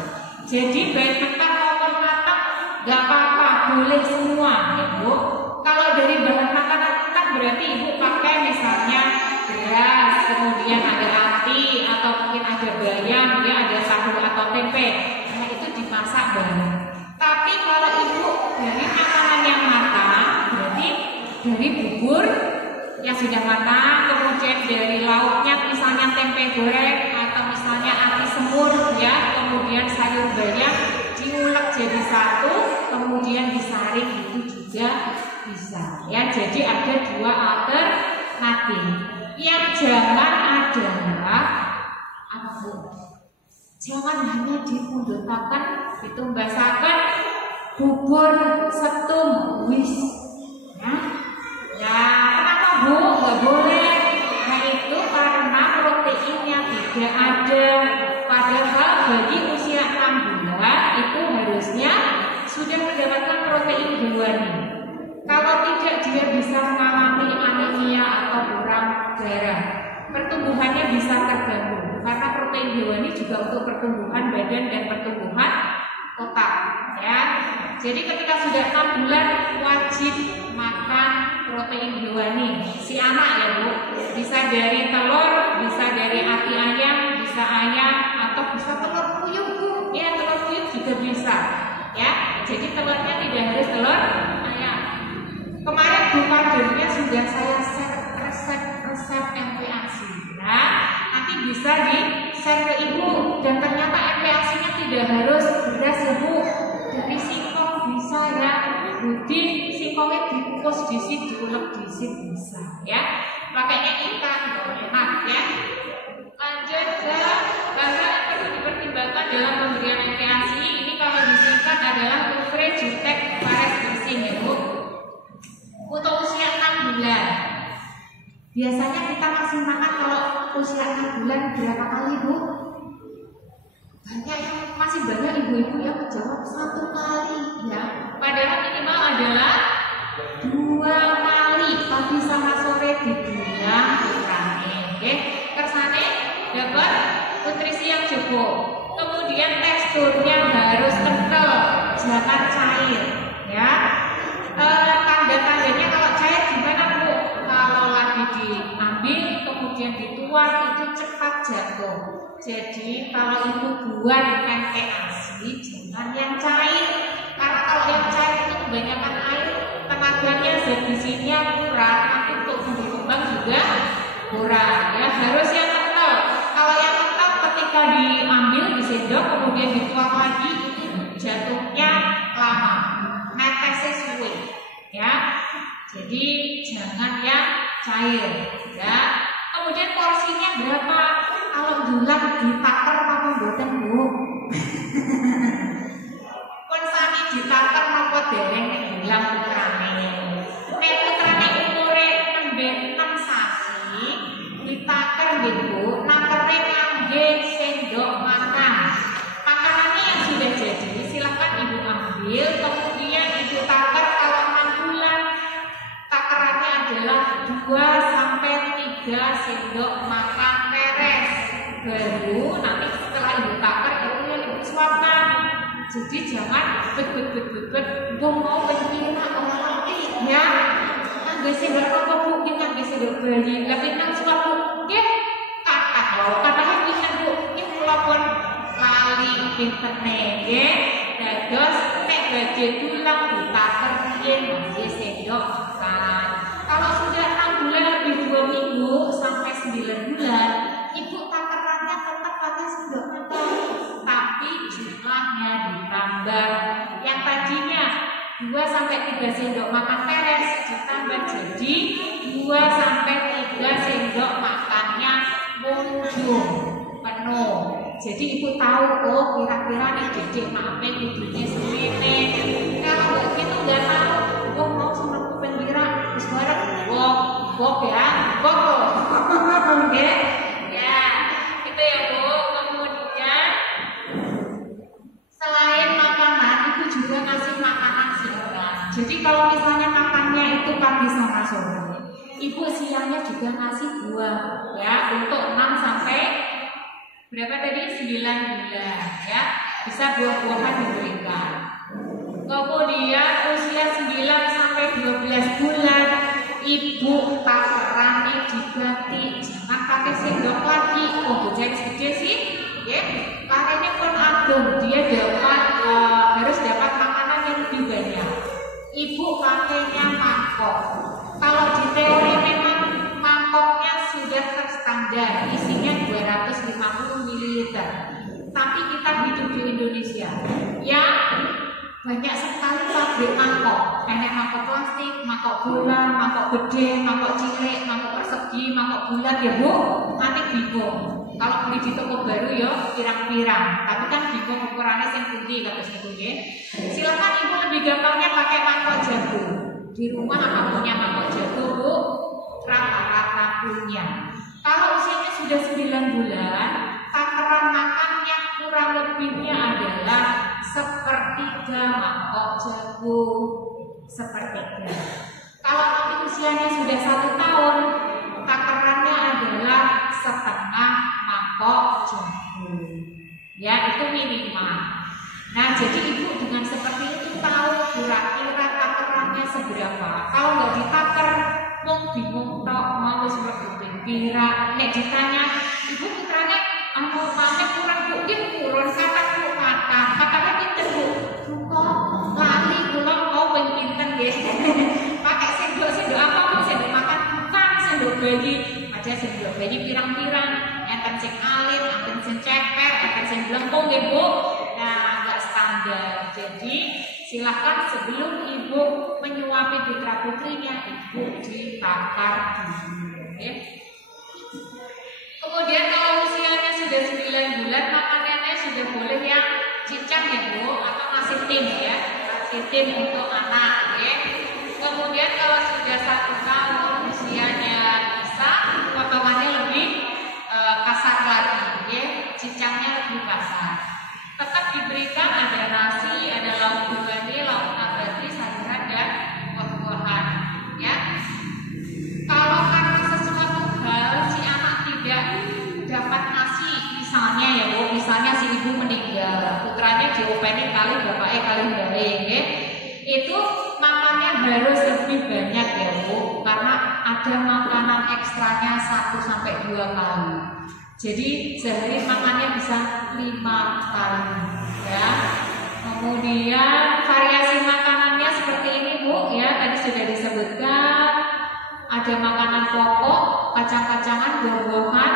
Jadi bahan mentah maupun matang gak apa-apa, boleh semua, ya bu. Kalau dari bahan makanan mentah berarti ibu pakai misalnya beras, kemudian ada ati atau mungkin ada bayam, ya, ada tahu atau tempe. Nah itu dimasak bareng. Tapi kalau ibu dari makanan yang matang, berarti dari bubur yang sudah matang, kemudian dari lauknya misalnya tempe goreng atau misalnya ati semur, ya, kemudian sayur bayam diulek jadi satu, kemudian disaring, itu juga bisa, ya. Jadi ada 2 alternatif. Yang jangan adalah Apa Bu? Jangan hanya dipundhutaken, ditumbasaken bubur setum wis. Nah, kenapa Bu? Nggak boleh. Nah itu karena proteinnya tidak ada. Padahal bagi usia 6 bulan itu harusnya sudah mendapatkan protein hewani. Kalau tidak, dia bisa mengalami anemia atau kurang darah. Pertumbuhannya bisa terganggu karena protein hewani juga untuk pertumbuhan badan dan pertumbuhan otak. Ya, jadi ketika sudah 6 bulan wajib makan protein hewani si anak ya Bu. Bisa dari telur, bisa dari ati ayam, bisa ayam, atau bisa telur puyuh Bu. Ya, telur puyuh juga bisa. Ya, jadi telurnya tidak harus telur ayam. Kemarin Bu kadernya sudah saya share resep MPASI. Nah, nanti bisa di-share ke Ibu. Dan ternyata MPASI-nya tidak harus beras ya Bu. Dari singkong bisa ya. Budi singkongnya dikukus disit, diulek disit bisa ya. Pakainya ikan enak ya. Lanjut ke bahasa yang perlu dipertimbangkan dalam pemberian MPASI. Ini kalau disingkat adalah Uvre Jutek Pares Bersih ya Bu. Untuk usia 6 bulan. Biasanya kita kasih makan kalau usia 6 bulan berapa kali Bu? Masih banyak ibu-ibu yang menjawab 1 kali ya. Padahal minimal adalah 2 kali pagi sama sore dibuang putrane. Oke, kersane dapat nutrisi yang cukup. Kemudian teksturnya harus kental, jangan cair ya. Tanda-tandanya kalau cair gimana Bu? Kalau lagi diambil kemudian dituang itu cepat jatuh. Jadi kalau itu buat MPASI jangan yang cair. Karena kalau yang cair itu kebanyakan air, tenaganya zat gizinya kurang, nanti untuk berkembang juga kurang. Ya harus yang kental. Kalau yang kental ketika diambil disendok kemudian dituang lagi itu jatuhnya lama, netesnya suwe. Ya, jadi jangan yang cair. Ya. Kemudian porsinya berapa? Kalau dulang ditaker apa mboten Bu? Pun sami ditaker apa dereng nek dulang putrane. Nek putrane umure nembe 6 sasi, ditaker nggih Bu, nakere ngangge sendok makan. Makanannya yang sudah jadi silakan Ibu ambil, kemudian Ibu taker kalau 6 bulan. Takarannya adalah 2 sampai 3 sendok makan beres. Baru nanti setelah Ibu takar kemudian Ibu suapkan. Jadi jangan bet gue mau pentina orang lagi ya. Nggak sendok apa Bu, kita nggak sendok beli. Tapi nang suap Bu, ya kata kalau katanya bisa Bu, ini walaupun kali pinterne ya. Dados nek badhe tulang ditakar yen nggih sendok makan. Kalau sudah 6 bulan lebih 2 minggu sampai 9 bulan, Ibu takarannya tetap pakai sendok makan, tapi jumlahnya ditambah. Yang tadinya 2 sampai 3 sendok makan beres ditambah jadi 2 sampai 3 sendok makannya munjung penuh. Jadi Ibu tahu oh kira-kira nih Dedek maafin ibunya semene. Kalau nggak gitu nggak tahu. Oh mau sama kuping kira sekarang bok ya bok oke ya itu ya Bu. Kemudian selain makanan Ibu juga ngasih makanan siang. Jadi kalau misalnya makannya itu pagi sama sore, Ibu siangnya juga ngasih buah ya untuk 6 sampai berapa tadi 9 bulan ya, bisa buah-buahan diberikan. Kemudian usia 9 sampai 12 bulan Ibu takarannya diganti, jangan pakai sendok lagi. Oh bocah gede sih ya, karena pun adem dia dapat harus dapat makanan yang lebih banyak. Ibu pakainya mangkok. Kalau di teori memang mangkoknya sudah terstandar, isinya 250 ml. Tapi kita hidup di Indonesia ya banyak sekali pabrik mangkok. Enak mangkok plastik, mangkok bola, mangkok gede, mangkok cilik, mangkok persegi, mangkok bulat ya Bu. Nanti bingung. Kalau beli di toko baru ya pirang-pirang, tapi kan bingung ukurannya yang tinggi kados niku nggih. Silakan Ibu lebih gampangnya pakai mangkok jago. Di rumah apa punya mangkok jago, Bu? Rata-rata punya. Kalau usianya sudah 9 bulan, takaran makannya kurang lebihnya adalah sepertiga mangkok jago. Sepertiga. Kalau nanti usianya sudah 1 tahun, takarannya adalah setengah mangkok jago. Ya, itu minimal. Nah, jadi Ibu dengan seperti itu tahu kira-kira takarannya seberapa. Kalau nggak ditakar, mau bingung tok mau seperti kira. Nek ditanya, Ibu putranya panen kurang Bu, kurun kata pinter Bu. Kok lali kula mau pinten nggih. Pakai sendok apa Bu? Sendok makan bukan, sendok bayi. Aja sendok bayi pirang-pirang, enten sing alit, enten sing ceper, enten sing blengkung nggih Bu. Nah, enggak standar. Jadi silahkan sebelum Ibu menyuapi putra putrinya, Ibu ditakar dulu, ya. Kemudian kalau usianya sudah 9 bulan, makanannya sudah boleh yang cincang ya Bu, atau nasi tim ya, nasi tim untuk anak, ya. Kemudian kalau sudah 1 tahun usianya bisa potongannya lebih kasar lagi, ya, cincangnya lebih kasar. Tetap diberikan ada nasi, ada lauk bugani, lauk nabati, sayuran dan buah-buahan, ya. Kalau karena sesuatu hal si anak tidak dapat nasi, misalnya ya Bu, misalnya si ibu meninggal, putranya diopenin kali bapaknya kali mbake, ya. Itu makannya harus lebih banyak ya Bu, karena ada makanan ekstranya 1-2 kali. Jadi sehari makannya bisa 5 kali, ya. Kemudian variasi makanannya seperti ini Bu, ya. Tadi sudah disebutkan ada makanan pokok, kacang-kacangan, buah-buahan,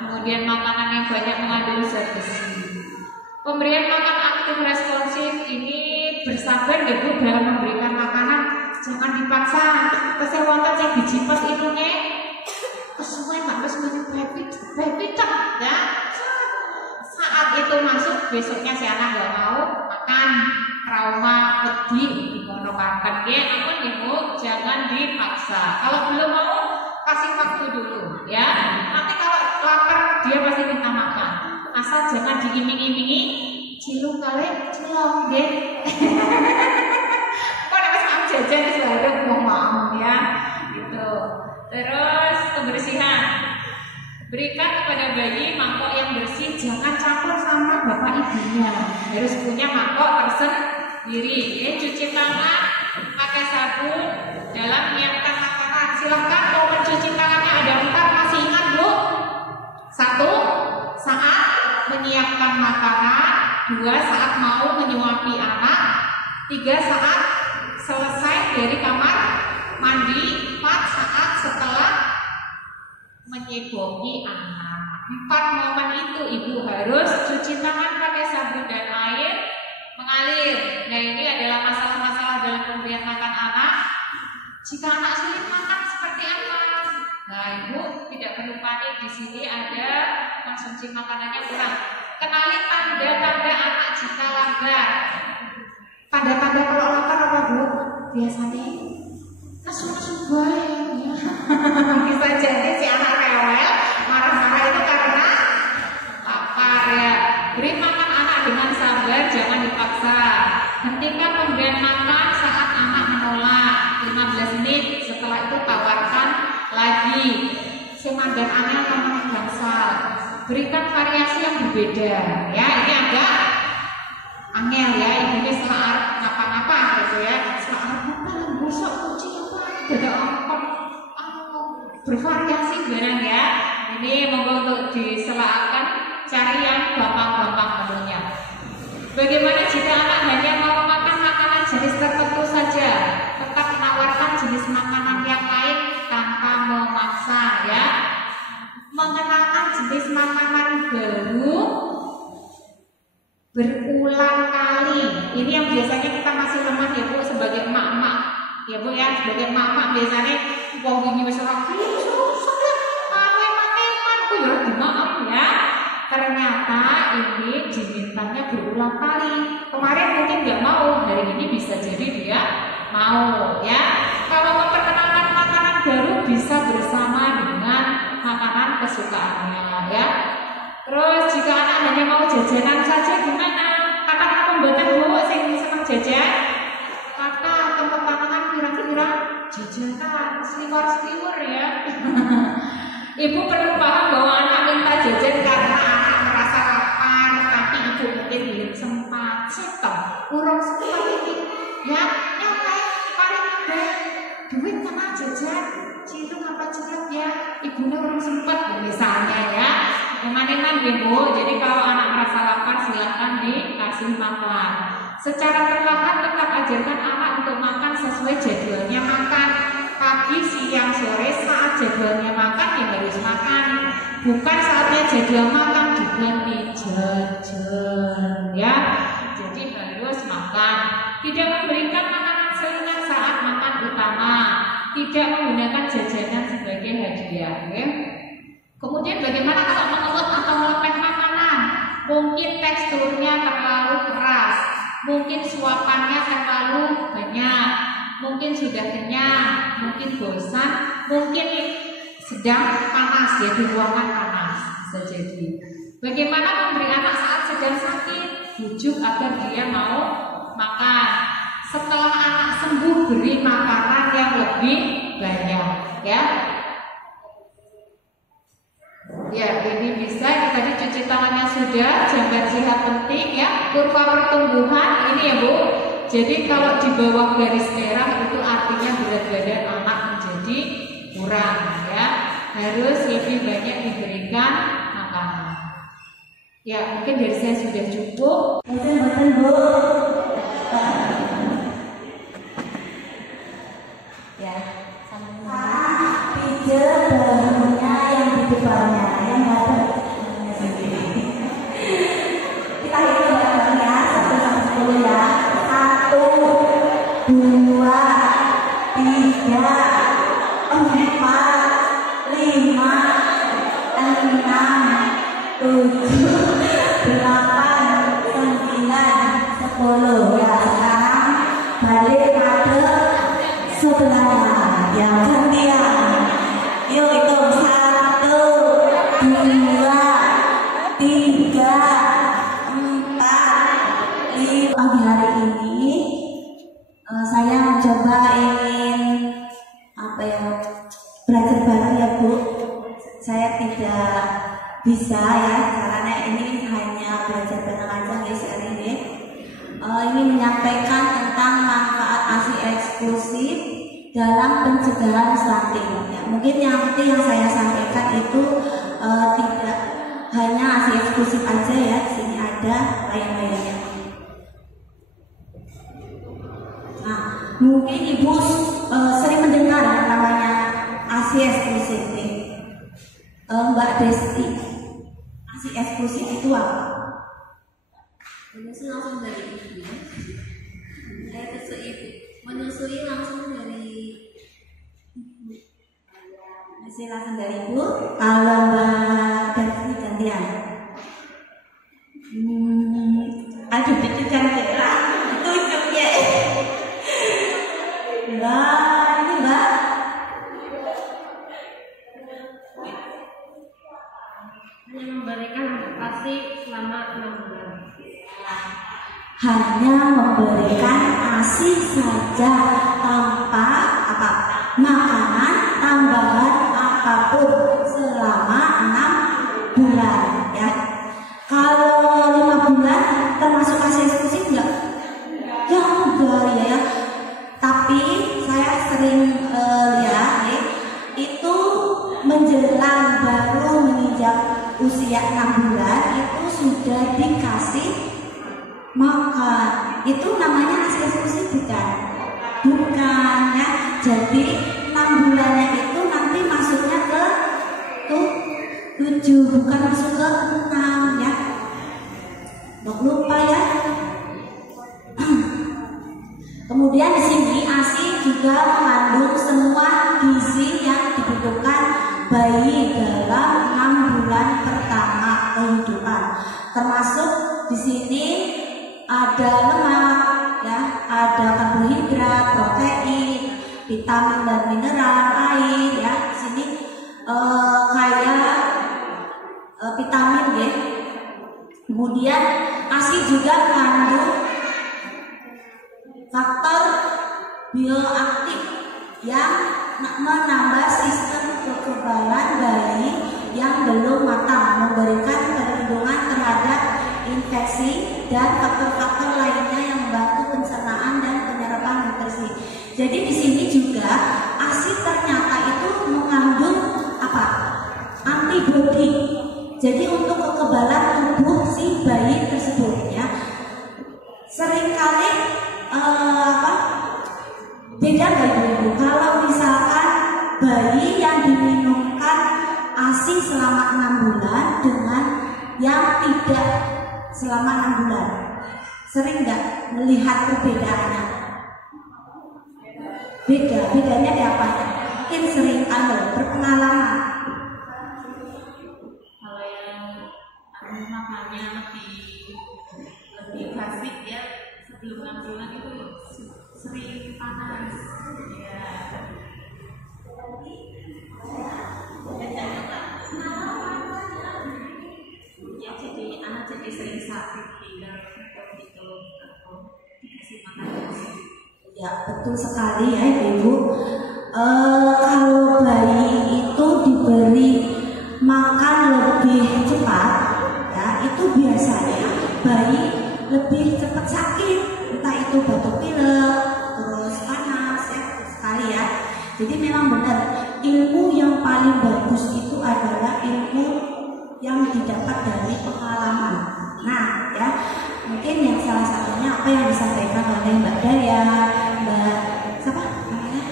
kemudian makanan yang banyak mengandung zat besi. Pemberian makan aktif responsif ini bersabar ya Bu dalam memberikan makanan, jangan dipaksa. Kesewatan yang dijipet itu nih kesuwen harus baby cek ya. Saat itu masuk, besoknya si anak nggak mau makan, trauma, pedih, ngono-ngono ya. Ampun Ibu, jangan dipaksa. Kalau belum mau, kasih waktu dulu ya. Nanti kalau lapar dia pasti minta makan. Asal jangan diiming-imingi, cilung kali celong deh. Kok ada sama jajan selalu mau ya, gitu. Terus kebersihan. Berikan kepada bayi mangkok yang bersih, jangan campur sama bapak ibunya. Harus punya mangkok tersendiri. Cuci tangan pakai sabun dalam menyiapkan makanan. Silahkan kalau mencuci tangannya ada 4, masih ingat Bu? 1 saat menyiapkan makanan, 2 saat mau menyuapi anak, 3 saat selesai dari kamar mandi, 4 saat setelah menyeboki anak. 4 momen itu Ibu harus cuci tangan pakai sabun dan air mengalir. Nah, ini adalah masalah-masalah dalam pemberian makan anak. Jika anak sulit makan seperti apa? Nah, Ibu tidak perlu panik, di sini ada konsumsi makanannya kurang. Kenali tanda-tanda anak jika lapar. Tanda-tanda kalau lapar apa Bu? Biasanya nesu-nesu baik ya. Bisa jadi si anak rewel, marah-marah itu karena lapar ya. Beri makan anak dengan sabar, jangan dipaksa. Hentikan pemberian makan saat anak menolak. 15 menit, setelah itu tawarkan lagi. Semanggan anak namanya bangsal. Berikan variasi yang berbeda ya. Ini agak angel ya, ibunya setelah ngapa-ngapa gitu ya. Setelah apa besok kucing apa? Tidak apa. Bervariasi barang ya. Ini monggo untuk diselaakan, cari yang gampang-gampang menunya. Bagaimana jika anak hanya mau makan makanan jenis tertentu saja? Tetap menawarkan jenis makanan yang lain tanpa memaksa ya. Mengenalkan jenis makanan baru berulang kali. Ini yang biasanya kita masih lemah ya Bu, sebagai emak-emak ya Bu ya, sebagai emak-emak biasanya wong wingi wis ora maaf ya. anak ini dimintanya berulang kali. Kemarin mungkin nggak mau, hari ini bisa jadi dia mau ya. Kalau memperkenalkan makanan baru bisa bersama dengan makanan kesukaannya ya. Terus jika anak hanya mau jajanan saja gimana? Kakak pembuatan bu sing seneng jajan. Kakak tempat tangan kira-kira jajanan seliwar-seliwar ya. Ibu perlu paham bahwa anak minta jajan karena anak merasa lapar, tapi ibu mungkin belum sempat. Urung sempat ini ya, paling ada duit sama jajan. Citu ngapa jelek ya? Ibunya urung sempat misalnya ya. Eman-eman ibu. Jadi kalau anak merasa lapar silahkan dikasih makan. Secara perlahan tetap ajarkan anak untuk makan sesuai jadwalnya makan. Pagi, siang, sore saat jadwalnya makan ya harus makan. Bukan saatnya jadwal makan diganti jajan ya. Jadi harus makan. Tidak memberikan makanan selingan saat makan utama. Tidak menggunakan jajanan sebagai hadiah ya. Kemudian bagaimana kalau mengeluh atau melepeh makanan? Mungkin teksturnya terlalu keras, mungkin suapannya terlalu banyak, mungkin sudah kenyang, mungkin bosan, mungkin sedang panas ya, di ruangan panas bisa jadi. Bagaimana memberi anak saat sedang sakit? Bujuk agar dia mau makan. Setelah anak sembuh beri makanan yang lebih banyak ya. Ya, ini bisa. Ini tadi cuci tangannya sudah. Jamban sehat penting ya. Kurva pertumbuhan ini ya Bu. Jadi kalau di bawah garis merah itu artinya berat badan anak menjadi kurang ya. Harus lebih banyak diberikan makanan. Ya, mungkin dari saya sudah cukup. Betul Bu. Ya, sama-sama. Pijat bahunya yang di depannya. Kita hitung bareng ya, 1 sampai 10 ya. 1, 2, 3, 4, 5, 6, 7, 8, 9, 10 ya. Sekarang balik pada sebelahnya yang gantian. Yuk hitung 1, 2, 3, 4, 5. Pagi hari ini saya mencoba ingin belajar bareng ya Bu. Saya tidak bisa ya karena ini hanya belajar bareng aja guys hari ini. Ini menyampaikan tentang manfaat ASI eksklusif dalam pencegahan stunting. Ya, mungkin nanti yang saya sampaikan itu tidak hanya ASI eksklusif aja ya, di sini ada lain-lainnya. Nah, mungkin Ibu sering mendengar namanya ASI eksklusif nih. Mbak Desti, ASI eksklusif itu apa? Menyusui langsung dari ibu. Menyusui langsung dari ibu. Menyusui langsung dari ibu. Kalau Mbak Desti gantian. Aduh, itu cantik lah. Tunjuk ya. Lah, ini Mbak. Hanya memberikan ASI selama 6 bulan. Hanya memberikan ASI saja tanpa makanan tambahan apapun selama 6 bulan ya. Kalau 5 bulan termasuk ASI eksklusif enggak? Ya enggak ya. Tapi saya sering lihat itu menjelang baru menginjak usia 6 bulan itu sudah dikasih makan. Itu namanya ASI eksklusif bukan? Bukan ya. Jadi 6 bulannya itu nanti masuknya ke 7, bukan masuk ke 6 ya. Nggak lupa ya. Kemudian di sini ASI juga mengandung semua gizi yang dibutuhkan bayi dalam 6 bulan pertama kehidupan. termasuk di sini ada lemak, ya, ada karbohidrat, protein, vitamin dan mineral, air, ya. Di sini kayak vitamin ya. Kemudian ASI juga mengandung faktor bioaktif yang menambah sistem kekebalan bayi yang belum matang, memberikan perlindungan terhadap infeksi dan faktor-faktor lainnya yang membantu pencernaan dan penyerapan nutrisi. Jadi di sini juga ASI ternyata itu mengandung apa? Antibodi. Jadi untuk kekebalan tubuh si bayi tersebut, ya. Seringkali beda nggak Ibu? Kalau misalkan bayi yang diminumkan ASI selama 6 bulan dengan yang tidak selama 6 bulan, sering nggak melihat perbedaannya? Bedanya di apa? Mungkin sering berpengalaman. Kalau yang makannya lebih basic ya, sebelum 6 bulan itu sering panas ya. Ya, jadi anak jadi sering sakit pilek gitu atau dikasih makan nasi. Ya, betul sekali ya Ibu. Kalau bayi itu diberi makan lebih cepat, ya, itu biasanya bayi lebih cepat sakit, entah itu batuk pilek, terus panas, ya, sekali ya. Jadi memang benar, ilmu yang paling bagus itu adalah ilmu yang didapat dari pengalaman. Nah, ya, mungkin yang salah satunya apa yang disampaikan oleh Mbak Daya, Mbak siapa namanya?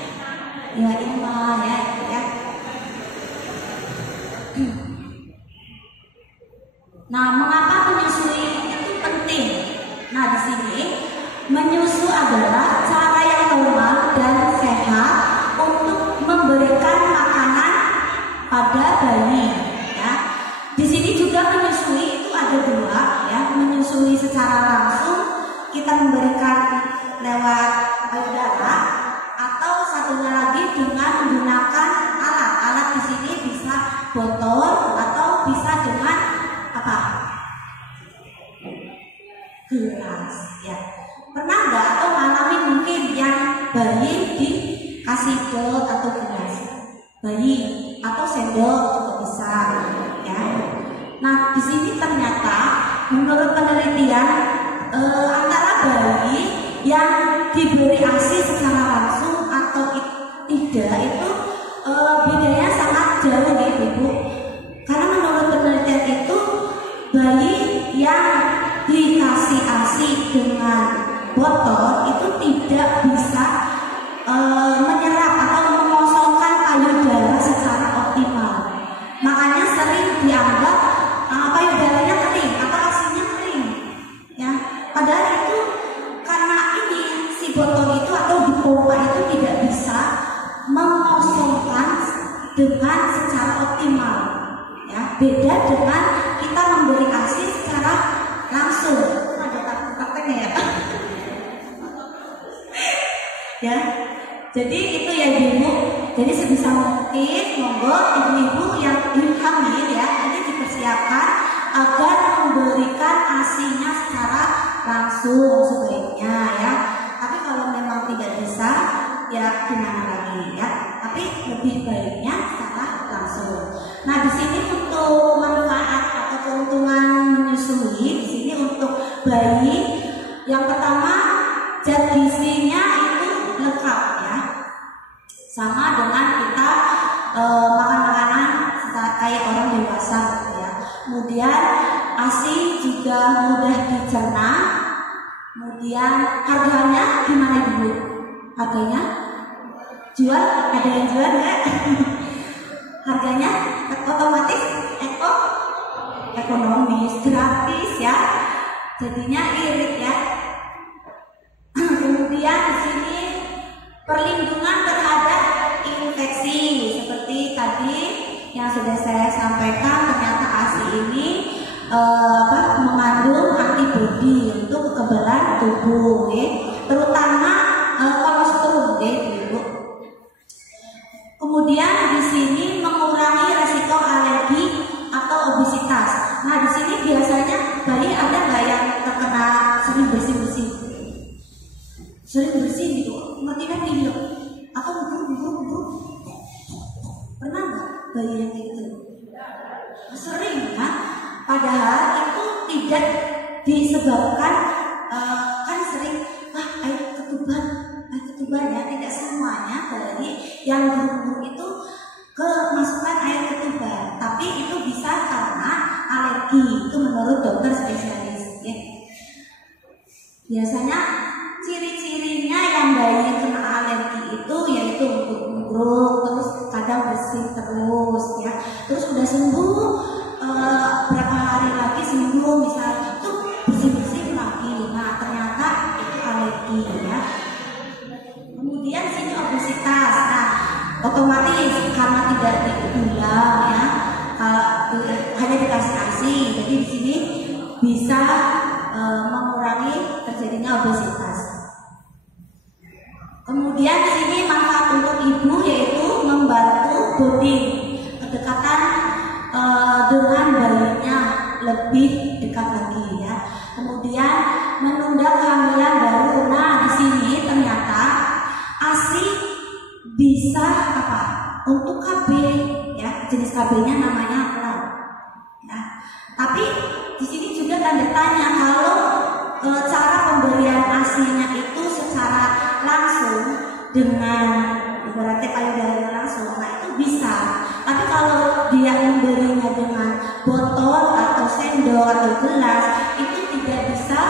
Ya, Ima, ya, ya. Nah, mengapa menyusui itu penting? Nah, di sini menyusu adalah cara yang normal dan sehat untuk memberikan makanan pada bayi, ya. Di sini juga menyusui itu ada dua, ya. Menyusui secara langsung, kita memberikan lewat payudara, atau satunya lagi dengan menggunakan alat. Alat di sini bisa botol atau bisa dengan apa? Gelas, ya. Pernah nggak atau ngalamin mungkin yang bayi dikasih bot atau gelas? Bayi atau sendok juga bisa, ya. Nah, di sini ternyata menurut penelitian antara bayi yang diberi ASI secara langsung atau tidak itu bedanya sangat jauh gitu Bu. Karena menurut penelitian itu bayi yang dikasih ASI dengan botol itu tidak bisa menyerap atau mengosongkan payudara secara optimal. Makanya sering dianggap payudaranya kering atau ASInya kering, ya. Padahal itu karena ini si botol itu atau dipompa itu tidak bisa mengosongkan dengan secara optimal, ya. Beda dengan kita memberi ASI secara langsung. Ada prakteknya ya Pak? Ya. Jadi itu ya Ibu. Jadi sebisa mungkin monggo ibu-ibu yang hamil ya, ini dipersiapkan agar memberikan ASI-nya secara langsung sebaiknya, ya. Tapi kalau memang tidak bisa, ya gimana lagi, ya. Tapi lebih baiknya secara langsung. Nah, di sini untuk manfaat atau keuntungan menyusui, di sini untuk bayi yang pertama zat gizinya itu lengkap, ya. Sama dengan kita makan makanan kayak orang dewasa, ya. Kemudian ASI juga mudah dicerna. Kemudian harganya gimana Ibu? Harganya jual, ada yang jual nggak? Harganya otomatis ekonomis, gratis, ya. Jadinya irit, ya. Kemudian di sini perlindungan terhadap infeksi seperti tadi yang sudah saya sampaikan, ternyata ASI ini antibodi untuk kekebalan tubuh, terutama kolostrum, Ibu. Kemudian di sini mengurangi resiko alergi atau obesitas. Nah, di sini biasanya bayi ada nggak yang terkena sering bersin-bersin? Sering bersin gitu, ngerti kan gitu? Atau buru-buru? Pernah nggak bayi yang gitu? Sering kan? Padahal itu tidak disebabkan kan sering air ketuban ya, tidak semuanya bayi yang buru-buru itu kemasukan air ketuban, tapi itu bisa karena alergi, itu menurut dokter spesialis ya. Biasanya ciri-cirinya yang bayi kena alergi itu yaitu ngungruk, terus kadang bersin terus ya, terus udah sembuh berapa hari lagi sembuh misal itu bersin-bersin lagi. Nah, ternyata itu alergi ya. Kemudian sini obesitas. Nah, otomatis karena tidak diulang ya, hanya dikasih ASI, jadi di sini bisa mengurangi terjadinya obesitas. Kemudian di sini manfaat untuk ibu yaitu membantu bonding, kedekatan dengan bayinya lebih dekat lagi ya. Kemudian menunda kehamilan baru. Nah, di sini ternyata ASI bisa untuk KB ya, jenis KB-nya namanya plan. Ya. Tapi di sini juga tanda tanya kalau cara pemberian ASI-nya itu secara langsung dengan ibaratnya payudara langsung, nah itu bisa. Tapi kalau dia memberinya dengan botol atau sendok atau gelas, itu tidak bisa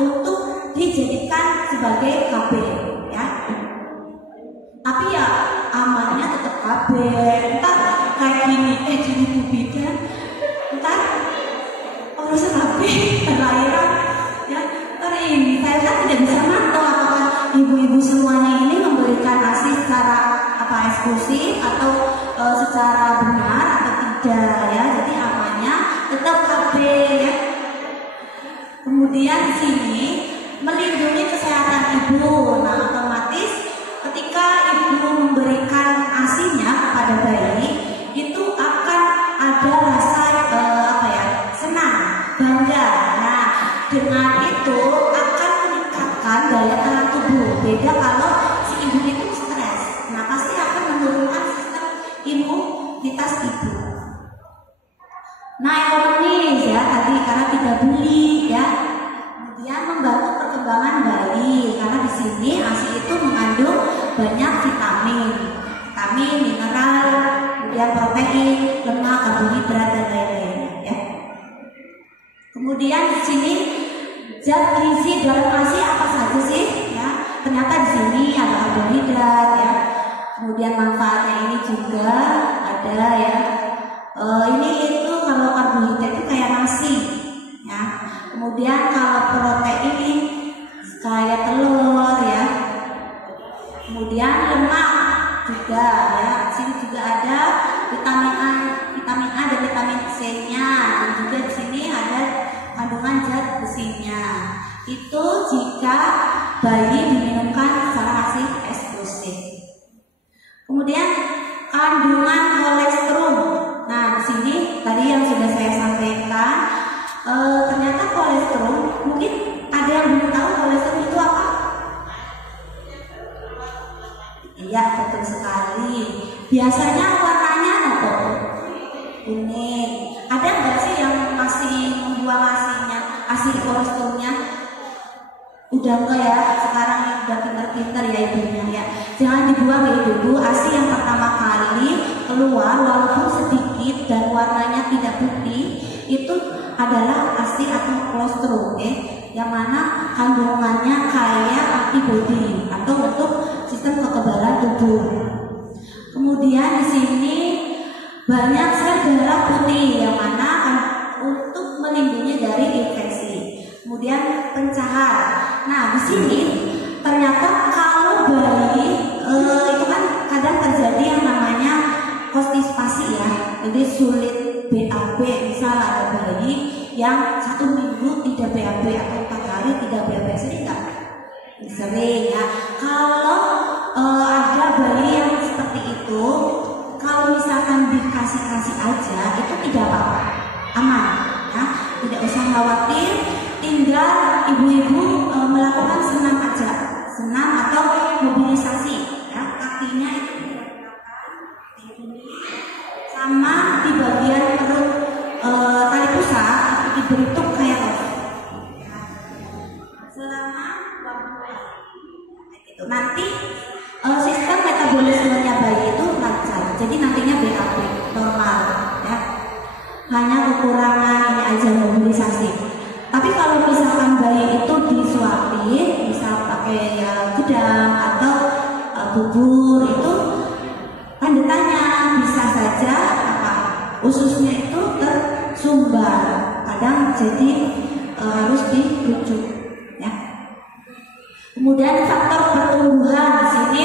untuk dijadikan sebagai KB ya. Tapi ya amannya tetap KB. Entar kayak gini Bu Bida, entar urusan KB kelahiran ya. Ini saya kan tidak bisa mantau apakah ibu-ibu semuanya ini memberikan ASI secara eksklusif atau secara benar atau tidak ya. Jadi amannya tetap KB ya. Kemudian di sini melindungi kesehatan ibu. Nah, otomatis ketika ibu memberikan ASI-nya kepada bayi itu akan ada rasa senang, bangga. Nah, dengan itu akan meningkatkan daya tahan tubuh. Beda kalau si ibu itu stres, nah pasti akan menurunkan sistem imunitas ibu. Nah, ekonomis ya tadi karena tidak beli ya. Kemudian membantu perkembangan bayi karena di sini ASI itu mengandung banyak vitamin, mineral, kemudian protein, lemak, karbohidrat dan lain-lain ya. Kemudian di sini zat gizi dalam ASI apa saja sih ya? Ternyata di sini ada karbohidrat ya. Kemudian manfaatnya ini juga ada ya. Ini itu kalau karbohidrat itu kayak nasi ya. Kemudian kalau protein ini kayak telur ya. Kemudian lemak juga ya. Di sini juga ada vitamin A dan vitamin C-nya, dan juga di sini ada kandungan zat besinya. Itu jika bayi diminumkan secara ASI eksklusif. Kemudian kandungan kolesterol. Nah, di sini tadi yang sudah saya sampaikan, ternyata kolesterol, mungkin ada yang belum tahu kolesterol itu apa? Iya, betul sekali. Biasanya warnanya apa? Kuning. Ada nggak sih yang masih membuang ASI kolesterolnya? Udah enggak ya, sekarang udah pintar-pintar ya ibunya ya. Jangan dibuang ya ibu. ASI yang pertama kali keluar walaupun sedikit dan warnanya tidak putih itu adalah ASI atau kolesterol yang mana kandungannya kayak antibodi atau untuk sistem kekebalan tubuh. Kemudian di sini banyak sel darah putih yang mana untuk melindungi dari infeksi. Kemudian pencahar. Nah, di sini ternyata kalau bayi itu kan kadang terjadi yang namanya konstipasi ya. Jadi sulit BAB, misal ada bayi yang 1 minggu tidak BAB atau 4 hari tidak BAB sering nggak? Sering ya. Kalau ada bayi yang seperti itu, kalau misalkan dikasih aja itu tidak apa-apa, aman ya, tidak usah khawatir. Tinggal ibu-ibu melakukan senam aja, senam atau mobilisasi ya, kakinya itu sama di bagian perut tali pusat itu dibentuk kayak ya, selama waktu itu nanti sistem metabolismenya bayi itu lancar, jadi nantinya BAB normal ya, hanya kekurangan ini aja mobilisasi. Tapi kalau misalkan bayi itu disuapin, bisa pakai gedang atau bubur, itu tanda tanya, bisa saja ususnya itu tersumbat, kadang jadi harus dirujuk ya. Kemudian faktor pertumbuhan di sini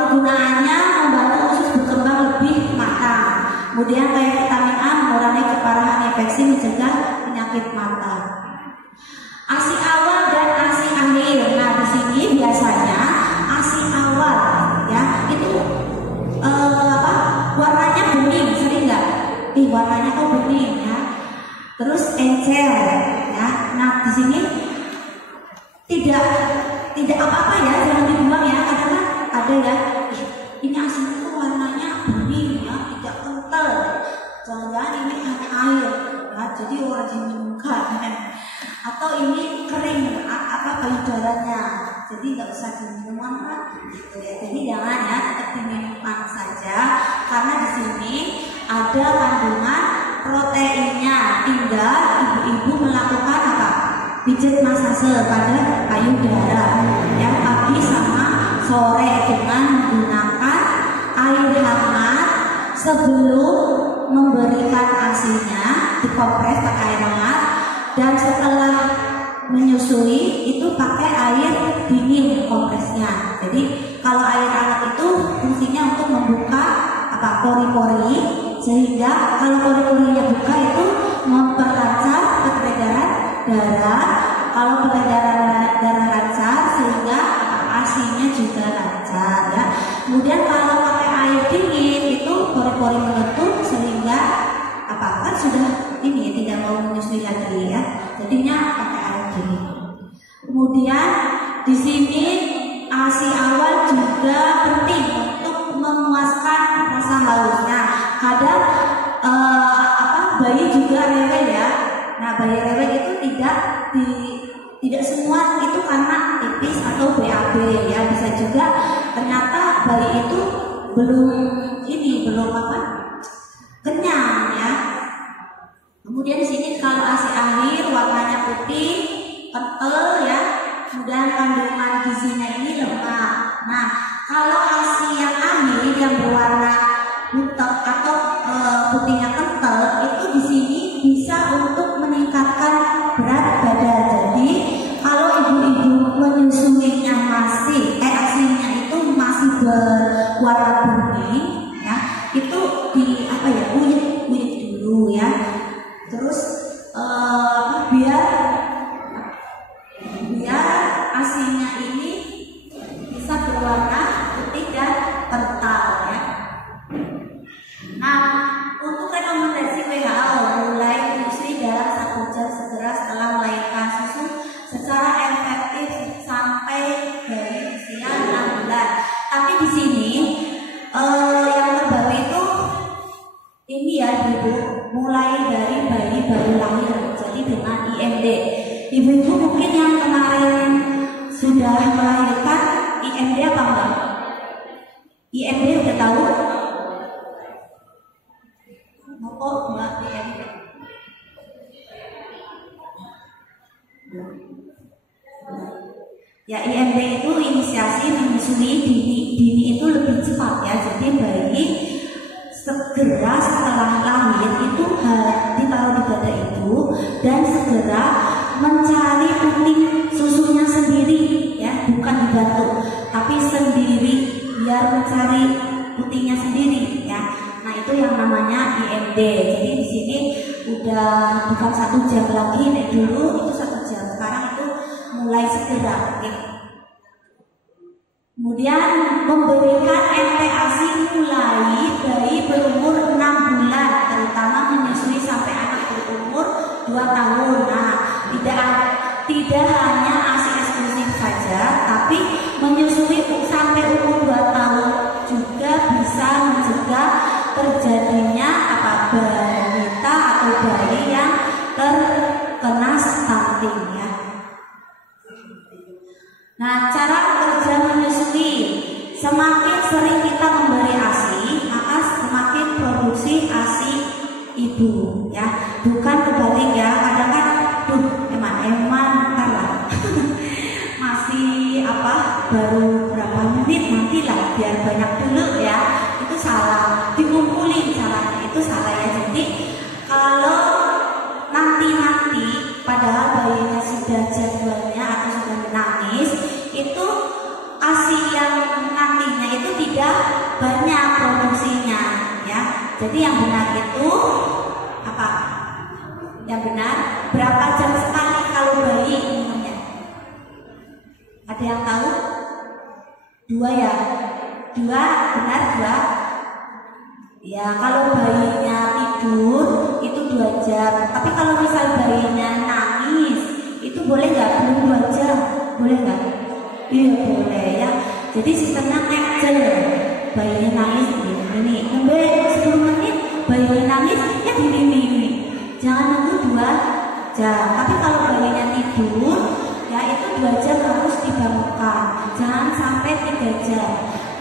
kegunaannya membantu usus berkembang lebih matang. Kemudian kayak vitamin A mengurangi keparahan infeksi, mencegah penyakit mata. ASI awal dan ASI akhir. Nah di sini biasanya ASI awal ya itu warnanya bening, sering nggak? Warnanya kok bening ya. Terus encer ya. Nah di sini tidak apa-apa ya, jangan dibuang ya, karena ada ya ini ASI itu warnanya bening ya, tidak kental. Jangan-jangan ini hanya air ya, jadi orang diminumkan atau ini kering payudaranya, jadi nggak usah diminum gitu ya. Jadi jangan ya, tetap diminumkan saja, karena di sini ada kandungan proteinnya. Tinggal ibu-ibu melakukan apa? Pijat masase pada payudara yang pagi sama sore dengan menggunakan air hangat sebelum memberikan ASI-nya, dikompres pakai air hangat, dan setelah menyusui itu pakai air dingin kompresnya. Jadi kalau air hangat itu fungsinya untuk membuka pori-pori, sehingga kalau pori-porinya buka itu memperlancar peredaran darah. Kalau peredaran darah lancar, sehingga ASI-nya juga lancar ya. Kemudian kalau pakai air dingin itu pori-pori meletup, sehingga kan sudah ini tidak mau menyusui lagi ya, jadinya pakai air dingin. Kemudian di sini ASI awal juga penting untuk memuaskan rasa hausnya. Kadang bayi juga rewel ya. Nah bayi rewel itu tidak semua itu karena tipis atau BAB ya, bisa juga ternyata bayi itu belum kenyang ya. Kemudian di sini kalau ASI akhir warnanya putih, kental ya. Kemudian kandungan gizinya ini lemah. Nah, kalau ASI yang akhir yang berwarna butek atau putihnya kental, itu di sini bisa untuk meningkatkan berat badan. Jadi kalau ibu-ibu menyusuinya masih ASI-nya itu masih berwarna bening ya, itu uyut dulu ya. Terus biar ASI-nya ini bisa berwarna putih dan kental ya. Nah, untuk rekomendasi WHO, mulai menyusui dalam 1 jam segera setelah melahirkan susu secara efektif sampai dari usia 6 bulan. Tapi di sini yang terbaru itu ini ya ibu, mulai dari bayi baru lahir, jadi dengan IMD. Ibu-ibu mungkin yang kemarin sudah melahirkan IMD apa enggak? IMD udah tahu? Oh enggak IMD. Ya IMD itu inisiasi menyusui dini itu lebih cepat ya, jadi bayi segera setelah lahir itu ditaruh di dada ibu dan segera mencari puting susunya sendiri ya, bukan dibantu tapi sendiri, biar mencari putingnya sendiri ya. Nah itu yang namanya IMD ABD. Jadi di sini udah bukan 1 jam lagi, nek dulu itu 1 jam, sekarang itu mulai segera. Oke. Kemudian memberikan MPASI mulai bayi berumur 6 bulan, terutama menyusui sampai anak berumur 2 tahun. Nah, tidak hanya ASI eksklusif saja, tapi menyusui sampai umur 2 tahun juga bisa mencegah terjadinya balita atau bayi yang terkena stunting ya. Nah, cara kerja menyusui, semakin sering kita memberi ASI, maka semakin produksi ASI ibu ya, bukan kebalik ya. Kadang kan eman lah masih baru berapa menit nantilah biar banyak dulu ya, itu salah, dikumpulin caranya itu salah ya. Jadi kalau nanti padahal bayinya sudah jadwalnya atau sudah menangis, itu ASI yang nantinya itu tidak banyak produksinya ya. Jadi yang benar itu apa? Yang benar berapa jam sekali kalau bayi minumnya? Ada yang tahu? 2 ya? 2 benar 2? Ya, kalau bayinya tidur itu 2 jam. Tapi kalau misal bayinya nangis, itu boleh nggak? Belum 2 jam, boleh nggak? Iya boleh ya. Jadi sistemnya action. Bayinya nangis ini, sampai 10 menit bayinya nangis ya ini. Jangan nunggu 2 jam. Tapi kalau bayinya tidur, ya itu 2 jam harus dibangunkan. Jangan sampai 3 jam.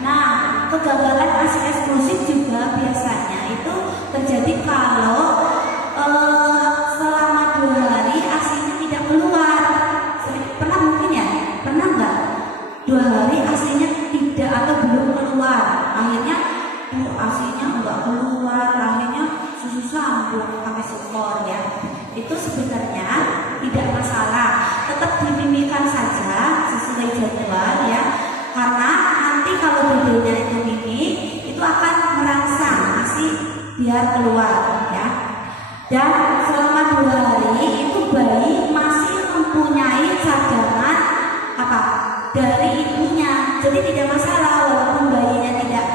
Nah, kegagalan ASI eksklusif juga biasanya itu terjadi kalau selama 2 hari ASInya tidak keluar. Pernah mungkin ya? Pernah nggak? 2 hari ASInya tidak atau belum keluar. Akhirnya ASInya nggak keluar. Akhirnya susu sambung pakai support ya. Itu sebenarnya tidak masalah. Tetap dimimikan saja sesuai jadwal ya. Karena nanti kalau bedanya itu mimi, itu akan merangsang ASI biar keluar ya. Dan selama 2 hari itu bayi masih mempunyai cadangan dari ibunya. Jadi tidak masalah walaupun bayinya tidak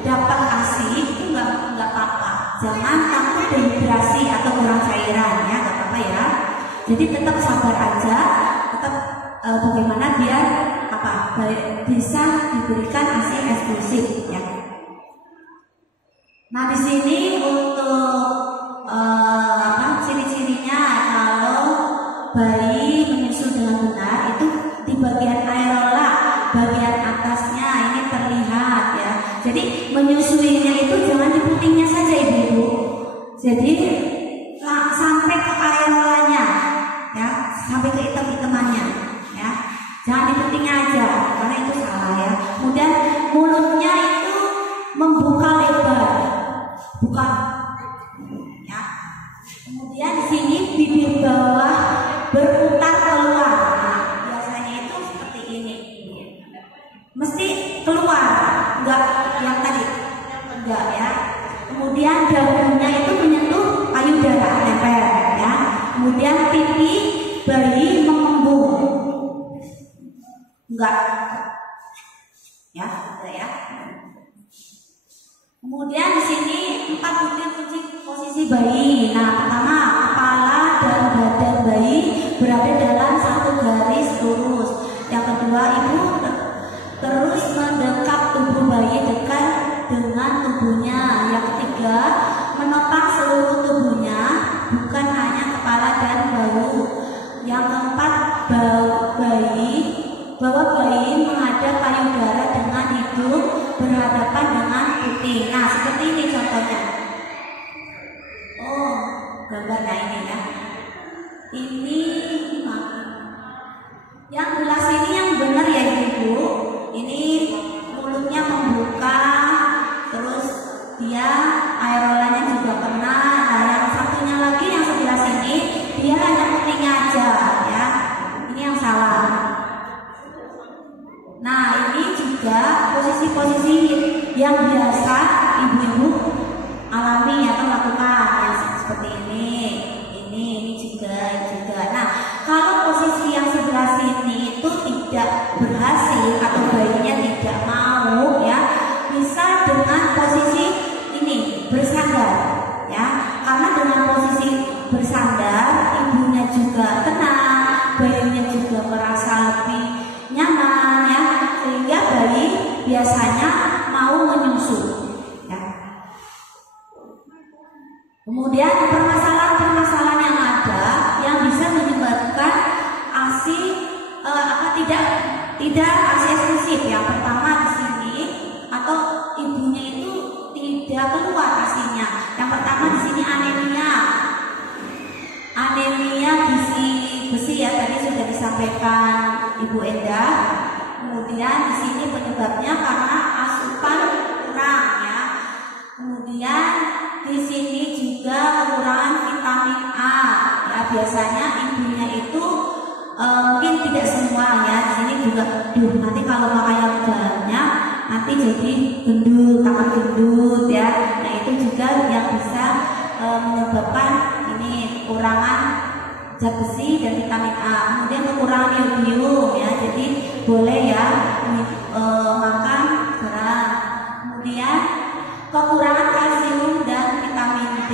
dapat ASI, itu nggak apa-apa. Jangan takut dehidrasi atau kurang cairan ya, nggak apa-apa ya. Jadi tetap sabar aja, tetap bagaimana biar bisa diberikan ASI eksklusif ya. Nah, di sini untuk ciri-cirinya kalau bayi menyusu dengan benar itu di bagian areola, bagian atasnya ini terlihat ya. Jadi menyusuinya itu jangan di putingnya saja ibu-ibu. Jadi sampai ke areolanya ya, sampai ke item-itemannya ya. Jangan di putingnya aja karena itu salah ya. Kemudian mulutnya itu membuka lebar, bukan ya. Kemudian di sini bibir bawah berputar keluar. Nah, biasanya itu seperti ini. Mesti keluar, enggak yang tadi. Enggak ya. Kemudian dagunya itu menyentuh payudara, nempel ya. Kemudian pipi bayi mengembung. Enggak. Ya, enggak ya. Kemudian di sini 4 butir posisi bayi. Nah, pertama kepala dan badan bayi berada dalam satu garis lurus. Yang kedua, ibu terus mendekap tubuh bayi dekat dengan tubuhnya. Yang ketiga, menopang seluruh tubuhnya, bukan hanya kepala dan bahu. Yang keempat, bawa bayi menghadap payudara dengan hidung berhadapan dengan puting. Nah, seperti ini contohnya. Oh, gambarnya ini ya. Ini yang belah sini yang benar ya ibu. Ini mulutnya membuka, terus dia aerolanya juga kena. Nah, yang satunya lagi yang sebelah sini dia hanya putingnya aja ya. Ini yang salah. Nah, ini juga posisi-posisi yang biasa ibu-ibu alami atau lakukan kasihan ya, karena dengan posisi bersandar ibunya juga tenang, bayinya juga merasa lebih nyaman ya, sehingga bayi biasanya mau menyusu ya. Kemudian permasalahan-permasalahan yang ada yang bisa menyebabkan ASI tidak ASI eksklusif. Yang pertama di sini atau ibunya itu tidak keluar ASInya. Yang pertama di sini anemia besi ya, tadi sudah disampaikan Ibu Endah. Kemudian di sini penyebabnya karena asupan kurang ya. Kemudian di sini juga kekurangan vitamin A ya, biasanya ibunya itu mungkin tidak semua ya, di sini juga nanti kalau makan yang banyak nanti jadi tambah gendut ya. Nah itu juga yang bisa menyebabkan ini kekurangan zat besi dan vitamin A. Kemudian kekurangan iodium ya, jadi boleh ya makan garam. Kemudian kekurangan kalsium dan vitamin D.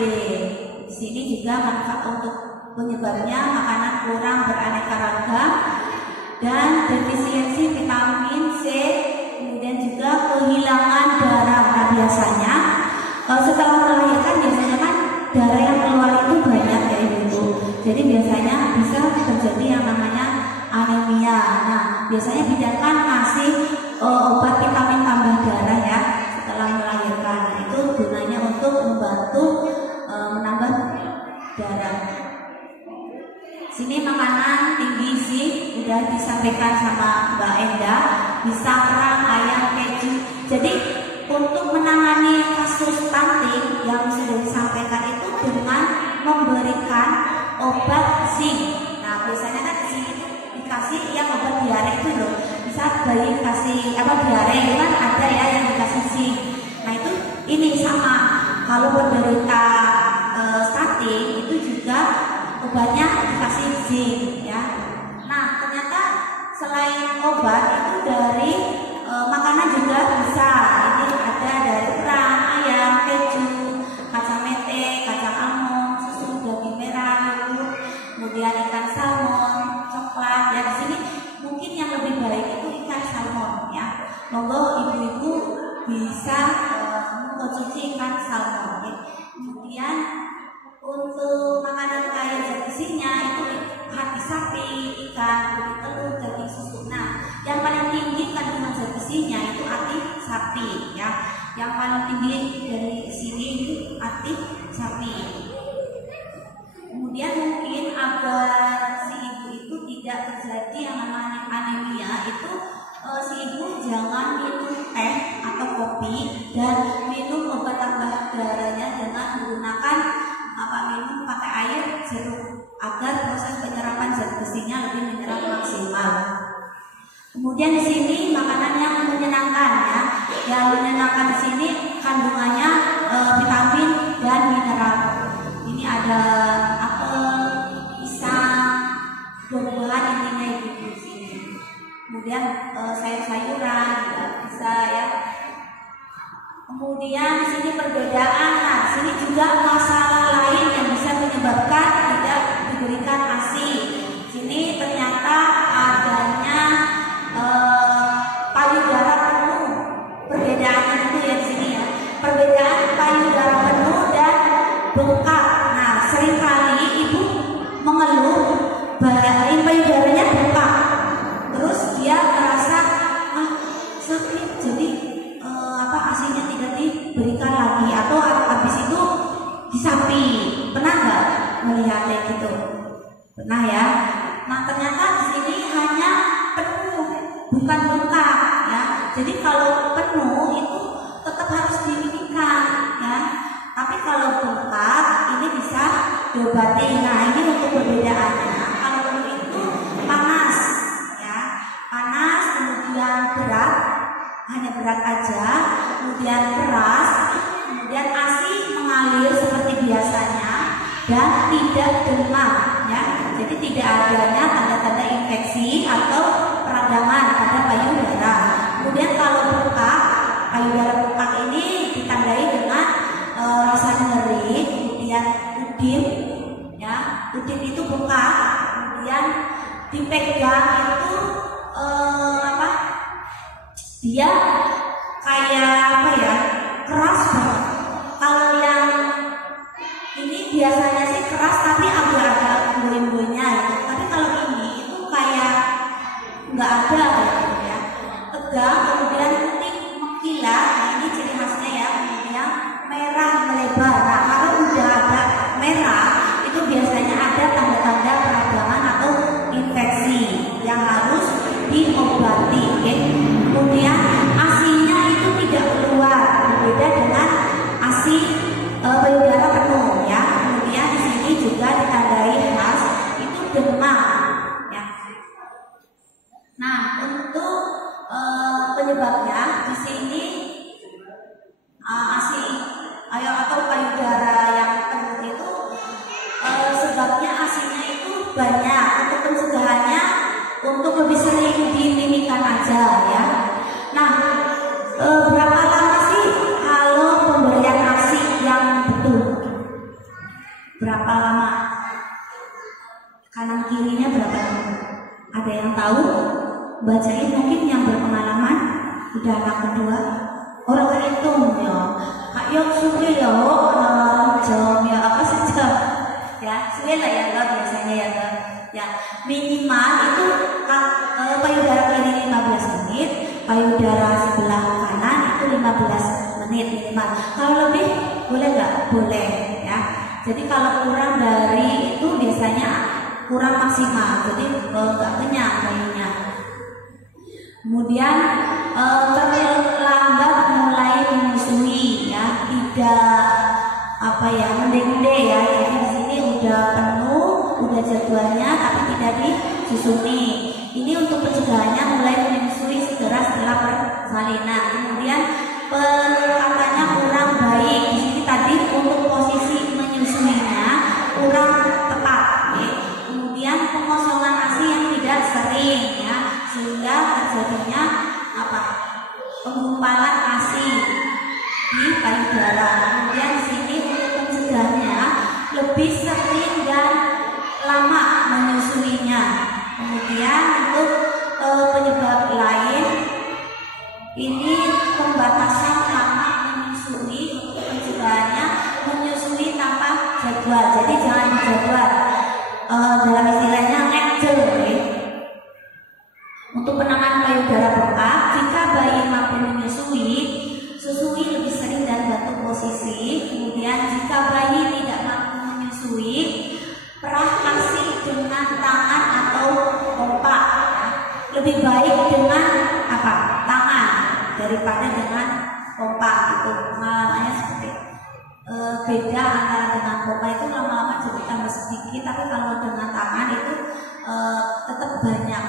Di sini juga manfaat untuk penyebabnya makanan kurang beraneka ragam dan defisiensi vitamin C. Kemudian juga kehilangan darah. Nah biasanya setelah melahirkan biasanya kan darah yang keluar itu banyak ya ibu. Jadi biasanya bisa terjadi yang namanya anemia. Nah biasanya bidankan kasih obat vitamin tambah darah ya setelah melahirkan. Nah, itu gunanya untuk membantu menambah darah. Sini makanan tinggi sih udah disampaikan sama Mbak Endah, bisa kerang, ayam, keju. Jadi untuk menangani kasus stunting yang sudah disampaikan itu dengan memberikan obat zinc. Nah biasanya kan zinc itu dikasih yang obat diare itu loh. Bisa bayi dikasih diare itu kan ada ya yang dikasih zinc. Nah itu ini sama. Kalau penderita stunting itu juga obatnya dikasih zinc ya. Nah ternyata selain obat itu dari makanan juga bisa. Ini ada dari kerang, ayam, keju, kacang mete, kacang almond, susu, daging merah, yogurt, kemudian ikan salmon, coklat. Ya di sini mungkin yang lebih baik itu ikan salmon ya. Monggo ibu-ibu bisa mengkonsumsi ikan salmon. Ya. Kemudian untuk makanan kaya zat besinya itu hati sapi, ikan, kulit telur, daging susu. Nah, yang paling tinggi kandungan zat besinya itu hati sapi ya. Yang paling tinggi dari sini itu hati sapi. Kemudian mungkin agar si ibu itu tidak terjadi yang namanya anemia itu si ibu jangan minum teh atau kopi dan minum obat tambah darahnya dengan menggunakan minum pakai air jeruk agar proses penyerapan zat besinya lebih menyerap maksimal. Kemudian di sini makanan yang menyenangkan ya. Yang menyenangkan di sini kandungannya vitamin dan mineral. Ini ada apel, pisang, buah-buahan intinya itu di sini. Kemudian sayur-sayuran juga bisa ya. Kemudian di sini perbedaan. Nah, di sini juga masalah lain yang bisa menyebabkan tidak diberikan ASI. Sini ternyata adanya payudara penuh. Perbedaannya itu ya di sini ya. Perbedaan payudara penuh dan bengkak. Nah, seringkali ibu mengeluh payudaranya bengkak. Terus dia merasa sakit, jadi ASInya tidak diberikan lagi atau habis itu disapi. Pernah nggak melihat kayak gitu? Pernah ya. Nah ternyata di sini hanya penuh, bukan bengkak ya. Jadi kalau penuh itu tetap harus diinikan ya. Tapi kalau bengkak ini bisa diobati. Nah ini untuk perbedaannya. Kalau penuh itu panas ya, panas kemudian berat, hanya berat aja, kemudian keras, kemudian ASI mengalir seperti biasanya dan tidak demam ya. Jadi tidak adanya tanda-tanda infeksi atau peradangan pada payudara. Kemudian kalau bengkak, payudara bengkak ini ditandai dengan rasa udin, ya udin itu buka, kemudian dipegang itu apa? Dia kayak apa ya? Keras banget. Kalau yang ini biasanya sih keras tapi agak-agak goyang-goyangnya gitu. Tapi kalau ini itu kayak nggak ada gitu ya. Tegang, kemudian putih mengkilat. Nah, ini ciri khasnya ya. Kemudian merah melebar. Nah, kalau udah ada merah itu biasanya ada tanda-tanda peradangan atau infeksi yang harus diobati. Okay? Kemudian asinya itu tidak keluar, berbeda dengan asi payudara penuh ya. Kemudian di sini juga ditandai khas itu demam ya. Nah, untuk penyebabnya di sini asi atau payudara yang penuh itu sebabnya asinya itu banyak. Untuk pencegahannya untuk lebih sering dimimikan aja ya. Nah, berapa lama sih kalau pemberian ASI yang betul? Berapa lama? Kanan kirinya berapa lama? Ada yang tahu? Bacain mungkin yang berpengalaman. Udah anak kedua. Orang terhitung ya. Kak Yok sudah ya. Jam ya apa sejam? Ya, sudah lah ya enggak biasanya ya enggak. Ya, minimal itu payudara kiri 15 menit, payudara sebelah kanan itu 15 menit minimal. Kalau lebih boleh nggak? Boleh ya. Jadi kalau kurang dari itu biasanya kurang maksimal, jadi nggak kenyang bayinya. Kemudian terlambat mulai menyusui ya, tidak apa ya mendek-mendek ya. Jadi di sini udah penuh, udah jadwalnya tapi tidak disusui. Ini untuk pencegahannya mulai menyusui segera setelah persalinan. Kemudian perkataannya kurang baik. Di sini tadi untuk posisi menyusuinya kurang tepat. Ya. Kemudian pengosongan ASI yang tidak sering ya, sehingga terjadinya apa? Penggumpalan ASI di payudara. Kemudian di sini untuk pencegahannya lebih sering dan lama menyusuinya. Kemudian untuk penyebab lain ini pembatasan lama menyusui. Untuk pencegahannya menyusui tanpa jadwal. Jadi jangan dijadwal. Dalam istilahnya ngecel. Untuk penanganan payudara bengkak, jika bayi mampu menyusui, susui lebih sering dan bantu posisi. Kemudian jika bayi tidak mampu menyusui, perah ASI dengan tangan atau pompa ya. Lebih baik dengan apa? Tangan daripada dengan pompa. Itu pengalamannya seperti beda antara dengan pompa itu lama-lama jadi tambah sedikit, tapi kalau dengan tangan itu tetap banyak.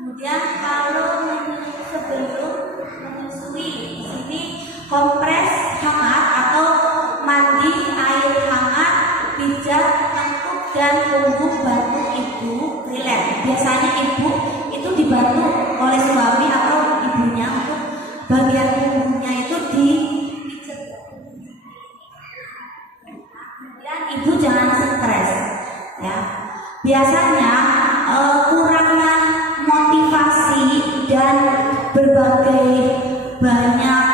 Kemudian kalau sebelum menyusui, di sini kompres hangat atau mandi air hangat, pijat tengkuk dan punggung bantu ibu rileks. Biasanya ibu itu dibantu oleh suami atau ibunya untuk bagian punggungnya itu dipijat. Kemudian ibu jangan stres ya. Biasanya kurangnya motivasi dan berbagai banyak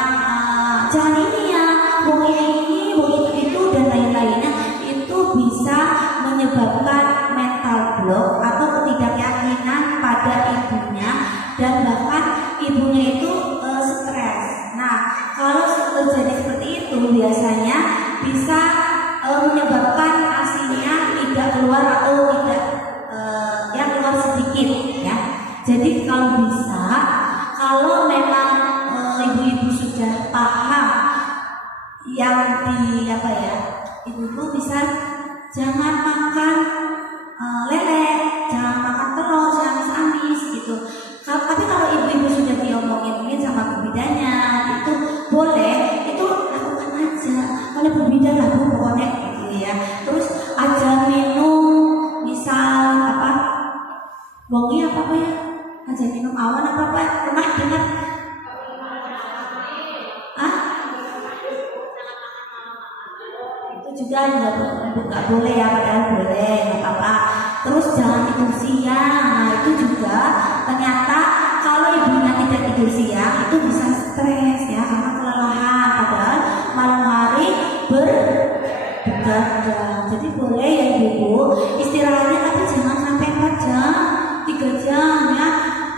jangan ini ya, wong ini, wong itu dan lain-lainnya itu bisa menyebabkan mental block atau ketidakyakinan pada ibunya dan bahkan ibunya itu stres. Nah, kalau terjadi seperti itu biasanya bisa menyebabkan ASI-nya tidak keluar atau tidak yang keluar sedikit ya. Jadi kalau bisa, kalau memang ibu-ibu sudah paham yang di apa ya, ibu-ibu bisa jangan makan lele, jangan makan telur, jangan amis gitu. Tapi kalau ibu-ibu sudah diomongin sama bidannya itu boleh, itu lakukan aja. Oleh bidan lah bu pokoknya gitu ya. Terus aja minum misal apa, bongi apa ya? Aja minum awan apa pernah dengar? juga nggak boleh ya, padahal boleh, nggak apa-apa. Terus jangan tidur siang. Nah itu juga ternyata kalau ibunya tidak tidur siang itu bisa stres ya, karena kelelahan. Padahal malam hari begadang. Jadi boleh ya ibu istirahatnya, tapi jangan sampai 4 jam, 3 jam ya.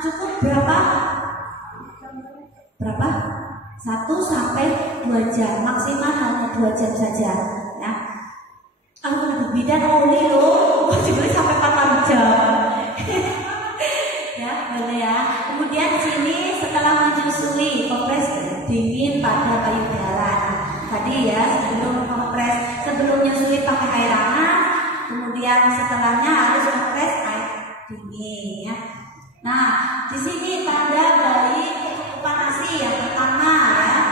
Cukup berapa? 1 sampai 2 jam, maksimal hanya 2 jam saja ya. Aku bidan oli loh, boleh sampai 4 jam. Ya, boleh ya. Kemudian di sini setelah menyusui, kompres dingin pada payudara. Tadi ya, sebelum menyusui pakai air hangat, kemudian setelahnya harus kompres air dingin ya. Nah, di sini tanda bayi kecukupan ASI yang pertama ya.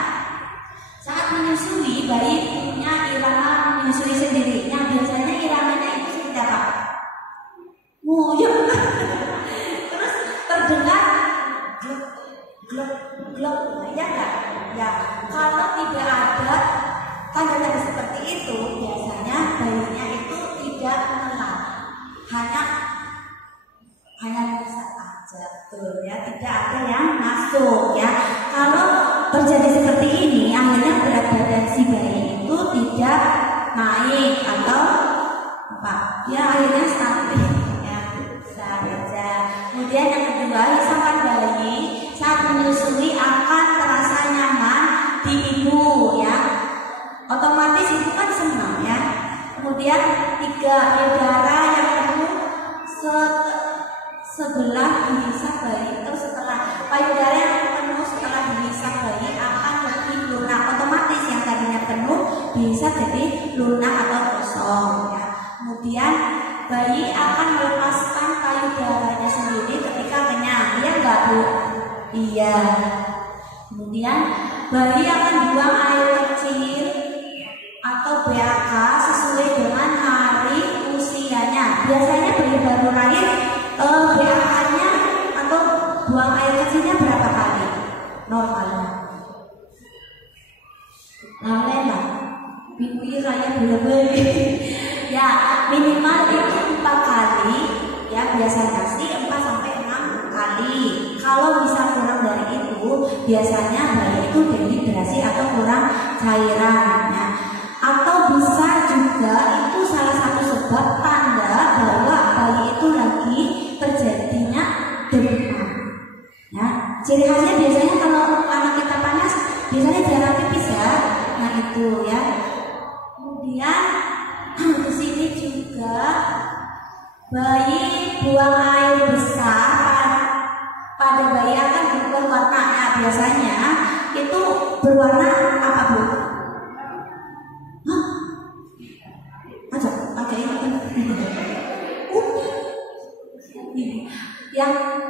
Saat menyusui, bayi punya irama menyusui sendiri. Nah, biasanya iramanya itu seperti apa? Nguyup. Terus terdengar glok, ya enggak? Ya, kalau tidak ada tanda-tanda seperti itu, biasanya bayinya itu tidak menenang, hanya bisa aja, betul ya, tidak ada yang masuk ya. Kalau terjadi seperti ini, akhirnya berat badan si bayi itu tidak naik atau apa? Ya akhirnya stabil ya, saja. Kemudian yang kedua, hisapan bayi saat menyusui akan terasa nyaman di ibu ya. Otomatis itu kan senang ya. Kemudian 3, payudara yang penuh sebelah dihisap bayi, atau setelah payudara yang penuh setelah dihisap bayi akan lebih lunak. Otomatis yang tadinya penuh dihisap jadi lunak atau kosong ya. Kemudian bayi akan melepaskan payudaranya sendiri ketika kenyang. Iya enggak Bu? Iya. Kemudian bayi akan buang air kecil atau BAK sesuai dengan hari usianya. Biasanya bayi baru lahir BAK-nya atau buang air kecilnya berapa kali normalnya? Lah bingung raya beli ya, minimal itu 4 kali ya, biasanya sih 4 sampai 6 kali. Kalau bisa kurang dari itu, biasanya bayi itu dehidrasi atau kurang cairan ya. Atau bisa juga itu salah satu sebab tanda bahwa bayi itu lagi terjadinya demam ya. Ciri khasnya biasanya kalau anak kita panas biasanya jarang pipis ya. Nah itu ya. Kemudian di sini juga bayi buang air besar pada bayi akan berubah warna ya. Biasanya itu berwarna apa Bu?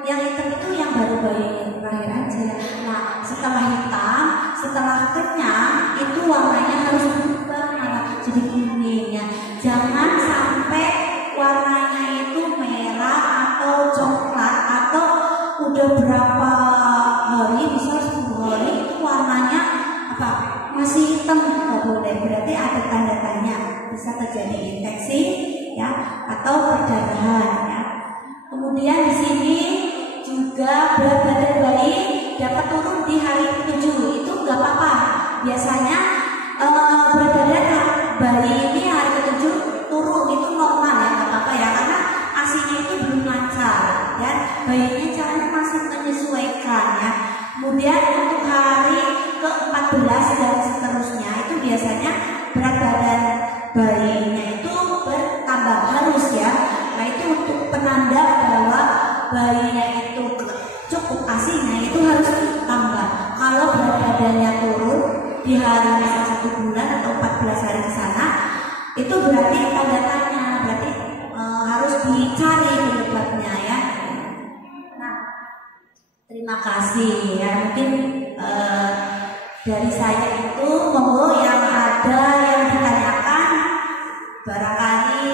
Yang hitam itu yang baru bayi lahir aja. Nah setelah hitam, setelah kenyang itu warnanya harus berubah malah jadi kuning ya. Jangan sampai warnanya itu merah atau coklat atau udah berapa hari, misal 10 hari itu warnanya apa masih hitam, nggak boleh. Berarti ada tanda-tanya bisa terjadi infeksi ya atau perdarahan ya. Kemudian di sini juga berat badan bayi dapat turun di hari ke-7, itu nggak apa-apa. Biasanya berat badan bayi ini hari ke-7 turun itu normal ya, nggak apa-apa ya, karena ASI-nya itu belum lancar ya. Bayinya caranya masih menyesuaikan ya. Kemudian untuk hari ke-14 dan seterusnya itu biasanya berat badan bayinya itu bertambah harus ya. Nah itu untuk penanda bahwa bayinya itu cukup ASI-nya itu harus tambah. Kalau berat badannya turun di hari misal 1 bulan atau 14 hari ke sana, itu berarti tanda tanya, berarti harus dicari penyebabnya ya. Nah, terima kasih ya. Mungkin dari saya itu monggo yang ada yang ditanyakan, barangkali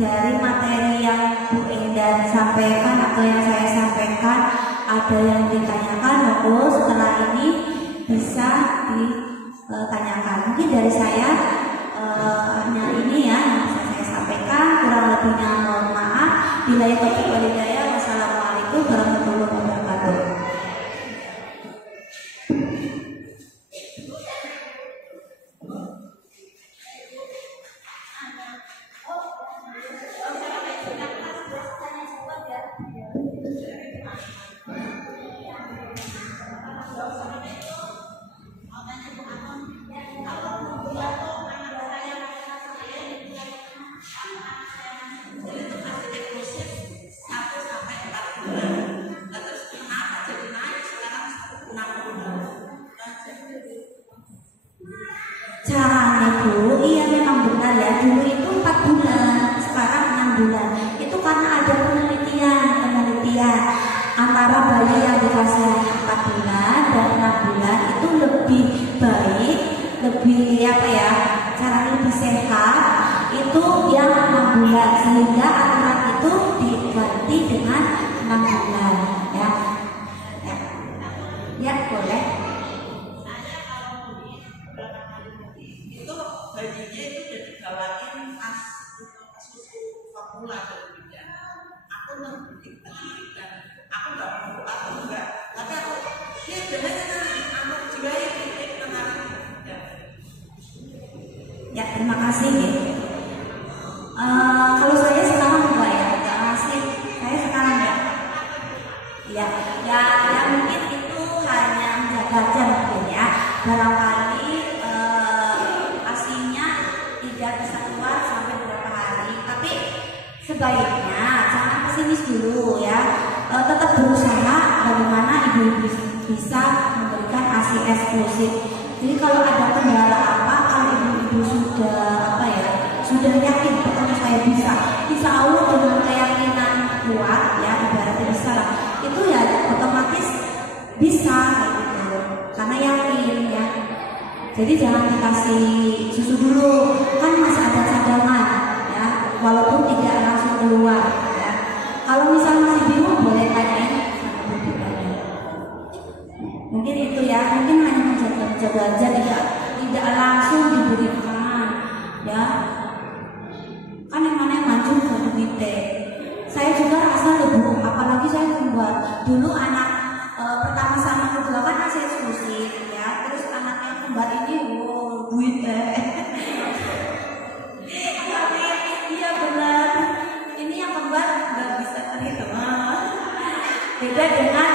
dari materi yang Bu Endah sampaikan atau yang saya sampaikan ada yang ditanyakan, monggo setelah ini bisa ditanyakan. Mungkin dari saya hanya Wabillahi taufiq wal hidayah. Wassalamualaikum warahmatullahi wabarakatuh. Caranya Bu, iya memang benar ya. Dulu itu 4 bulan, sekarang 6 bulan. Itu karena ada penelitian antara bayi yang dikasih 4 bulan dan 6 bulan itu lebih baik, lebih apa ya, cara lebih sehat itu yang 6 bulan, sehingga aturan itu diganti dengan 6 bulan ya. Ya boleh. Bayinya itu udah dibawain susu formula berbeda. Aku memberikan, aku nggak mau atau enggak, tapi aku dia benar-benar anak juga ini kemarin. Ya terima kasih ya. Kalau saya sekarang enggak ya, enggak ngasih. Saya sekarang ya. Ya mungkin itu hanya menjaga jam mungkin ya. Barangkali tidak bisa keluar sampai beberapa hari, tapi sebaiknya jangan pesimis dulu ya, tetap berusaha bagaimana ibu-ibu bisa memberikan ASI eksklusif. Jadi kalau ada kendala apa, kalau ibu-ibu sudah yakin pokoknya saya bisa, insya Allah dengan keyakinan kuat ya, ibaratnya bisa lah, itu ya otomatis bisa gitu, karena yakin ya. Jadi jangan dikasih susu dulu, kan masih ada cadangan ya, walaupun tidak langsung keluar ya. Kalau misalnya masih bingung boleh tanya sama bidan. Mungkin itu ya, mungkin hanya menjaga aja, tidak langsung diberikan ya. Kan yang mana yang maju ke duitnya. Saya juga rasa lebih, apalagi saya kembar. Dulu anak pertama sama kedua kan masih eksklusif ya, terus anak yang kembar ini duit iya benar, ini yang kembar nggak bisa terhitung. Beda dengan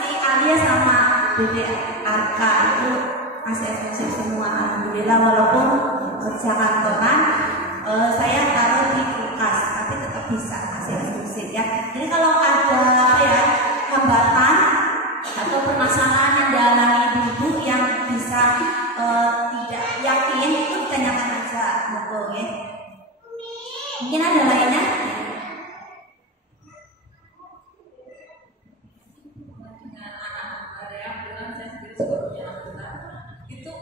si Alia sama Dede Arka, itu masih eksklusif semua alhamdulillah, walaupun kerja kantoran saya taruh di kulkas tapi tetap bisa masih eksklusif ya. Jadi kalau ada ya hambatan atau permasalahan yang dialami ibu-ibu yang bisa tidak yakin, itu tanyakan aja, betul ya. Mungkin ada lainnya? Dengan anak area bulan saya sendiri sebelumnya bulan itu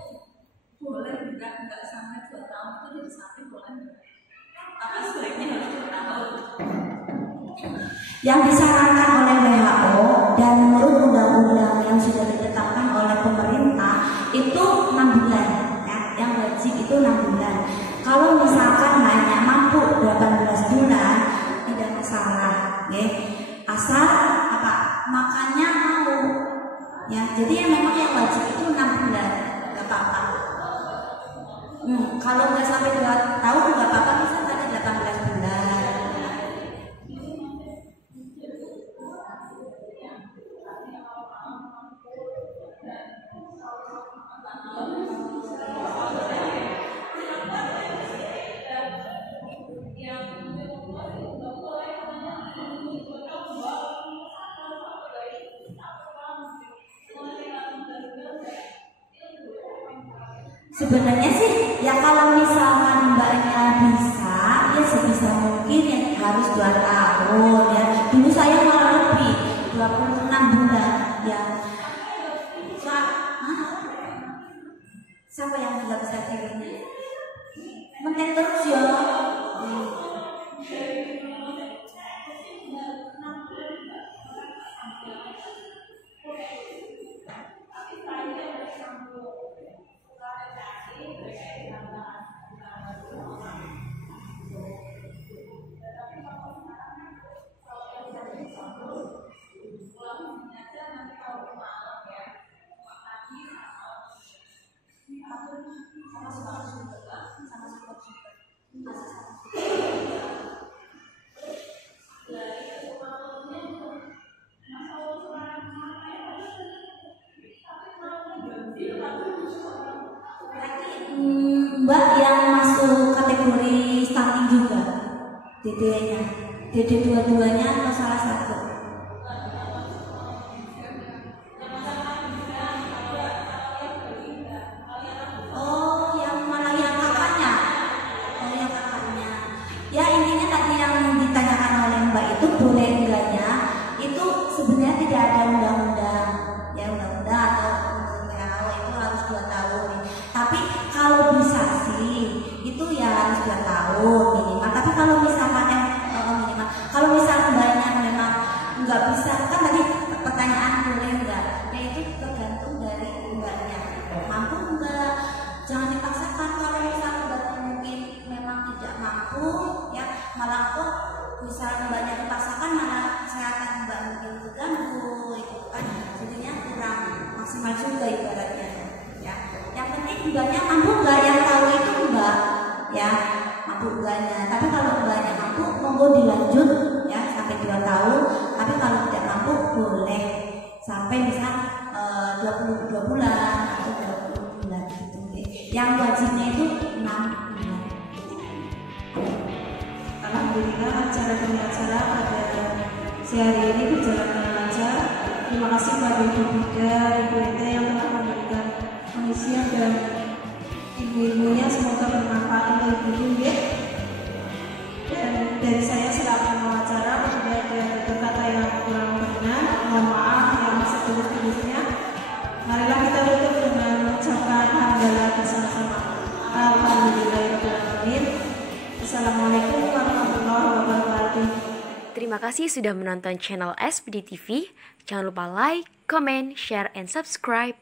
boleh nggak sampai 2 tahun itu dari samping boleh, apa sebaiknya harus 2 tahun? Yang disarankan oleh WHO dan menurut undang-undang yang sudah ditetapkan oleh pemerintah itu 6 bulan ya, yang wajib itu 6 bulan. Kalau misalkan hanya mampu 18 bulan tidak masalah ya, asal apa makannya mau ya. Jadi yang memang yang wajib itu 6 bulan, nggak apa-apa. Kalau nggak sampai 2 tahun nggak apa-apa, bisa tadi 18 bulan. Sebenarnya sih ya kalau misalkan mbaknya bisa ya sebisa mungkin ya harus 2 tahun ya. Dulu saya malah lebih 26 bulan ya. Siapa yang nggak bisa tidurnya? Mentek terus ya. Mbak yang masuk kategori stunting juga, DD-nya, DD dua-duanya atau salah satu? Oh, yang mana yang kakaknya? Oh, yang kakaknya. Ya intinya tadi yang ditanyakan oleh Mbak itu boleh enggaknya, itu sebenarnya tidak ada undang-undang, ya undang-undang atau WHO itu harus 2 tahun. Tapi kalau bisa sih itu ya harus 2 tahun minimal. Tapi kalau misalkan minimal, kalau misalkan mbaknya memang nggak bisa, kan tadi pertanyaan boleh nggak? Ya itu tergantung dari mbaknya. Mampu nggak? Jangan dipaksakan. Kalau misalkan mbaknya mungkin memang tidak mampu, ya malah kok misalnya mbaknya dipaksakan malah kesehatan mbak mungkin terganggu, itu kan jadinya kurang maksimal juga ibaratnya. Ya, yang penting mbaknya mampu nggak, yang tahu itu mbak, ya mampu enggaknya. Tapi kalau mbaknya mampu, monggo dilanjut ya sampai 2 tahun. Tapi kalau tidak mampu boleh sampai misal 22 bulan atau 20 bulan gitu. Yang wajibnya itu 6 bulan. Alhamdulillah acara demi acara pada sehari ini berjalan dengan lancar. Terima kasih pada Ibu Bida, Ibu Ete yang telah memberikan pengisian dan ilmu-ilmunya, semoga bermanfaat untuk ibu ya. Dan dari saya selaku pengacara, apabila ada kata yang kurang berkenan, mohon maaf yang setulus-tulusnya. Marilah kita tutup dengan mengucapkan hamdalah bersama-sama. Alhamdulillahirobbilalamin. Assalamualaikum warahmatullahi wabarakatuh. Terima kasih sudah menonton channel SPD TV. Jangan lupa like, comment, share, and subscribe.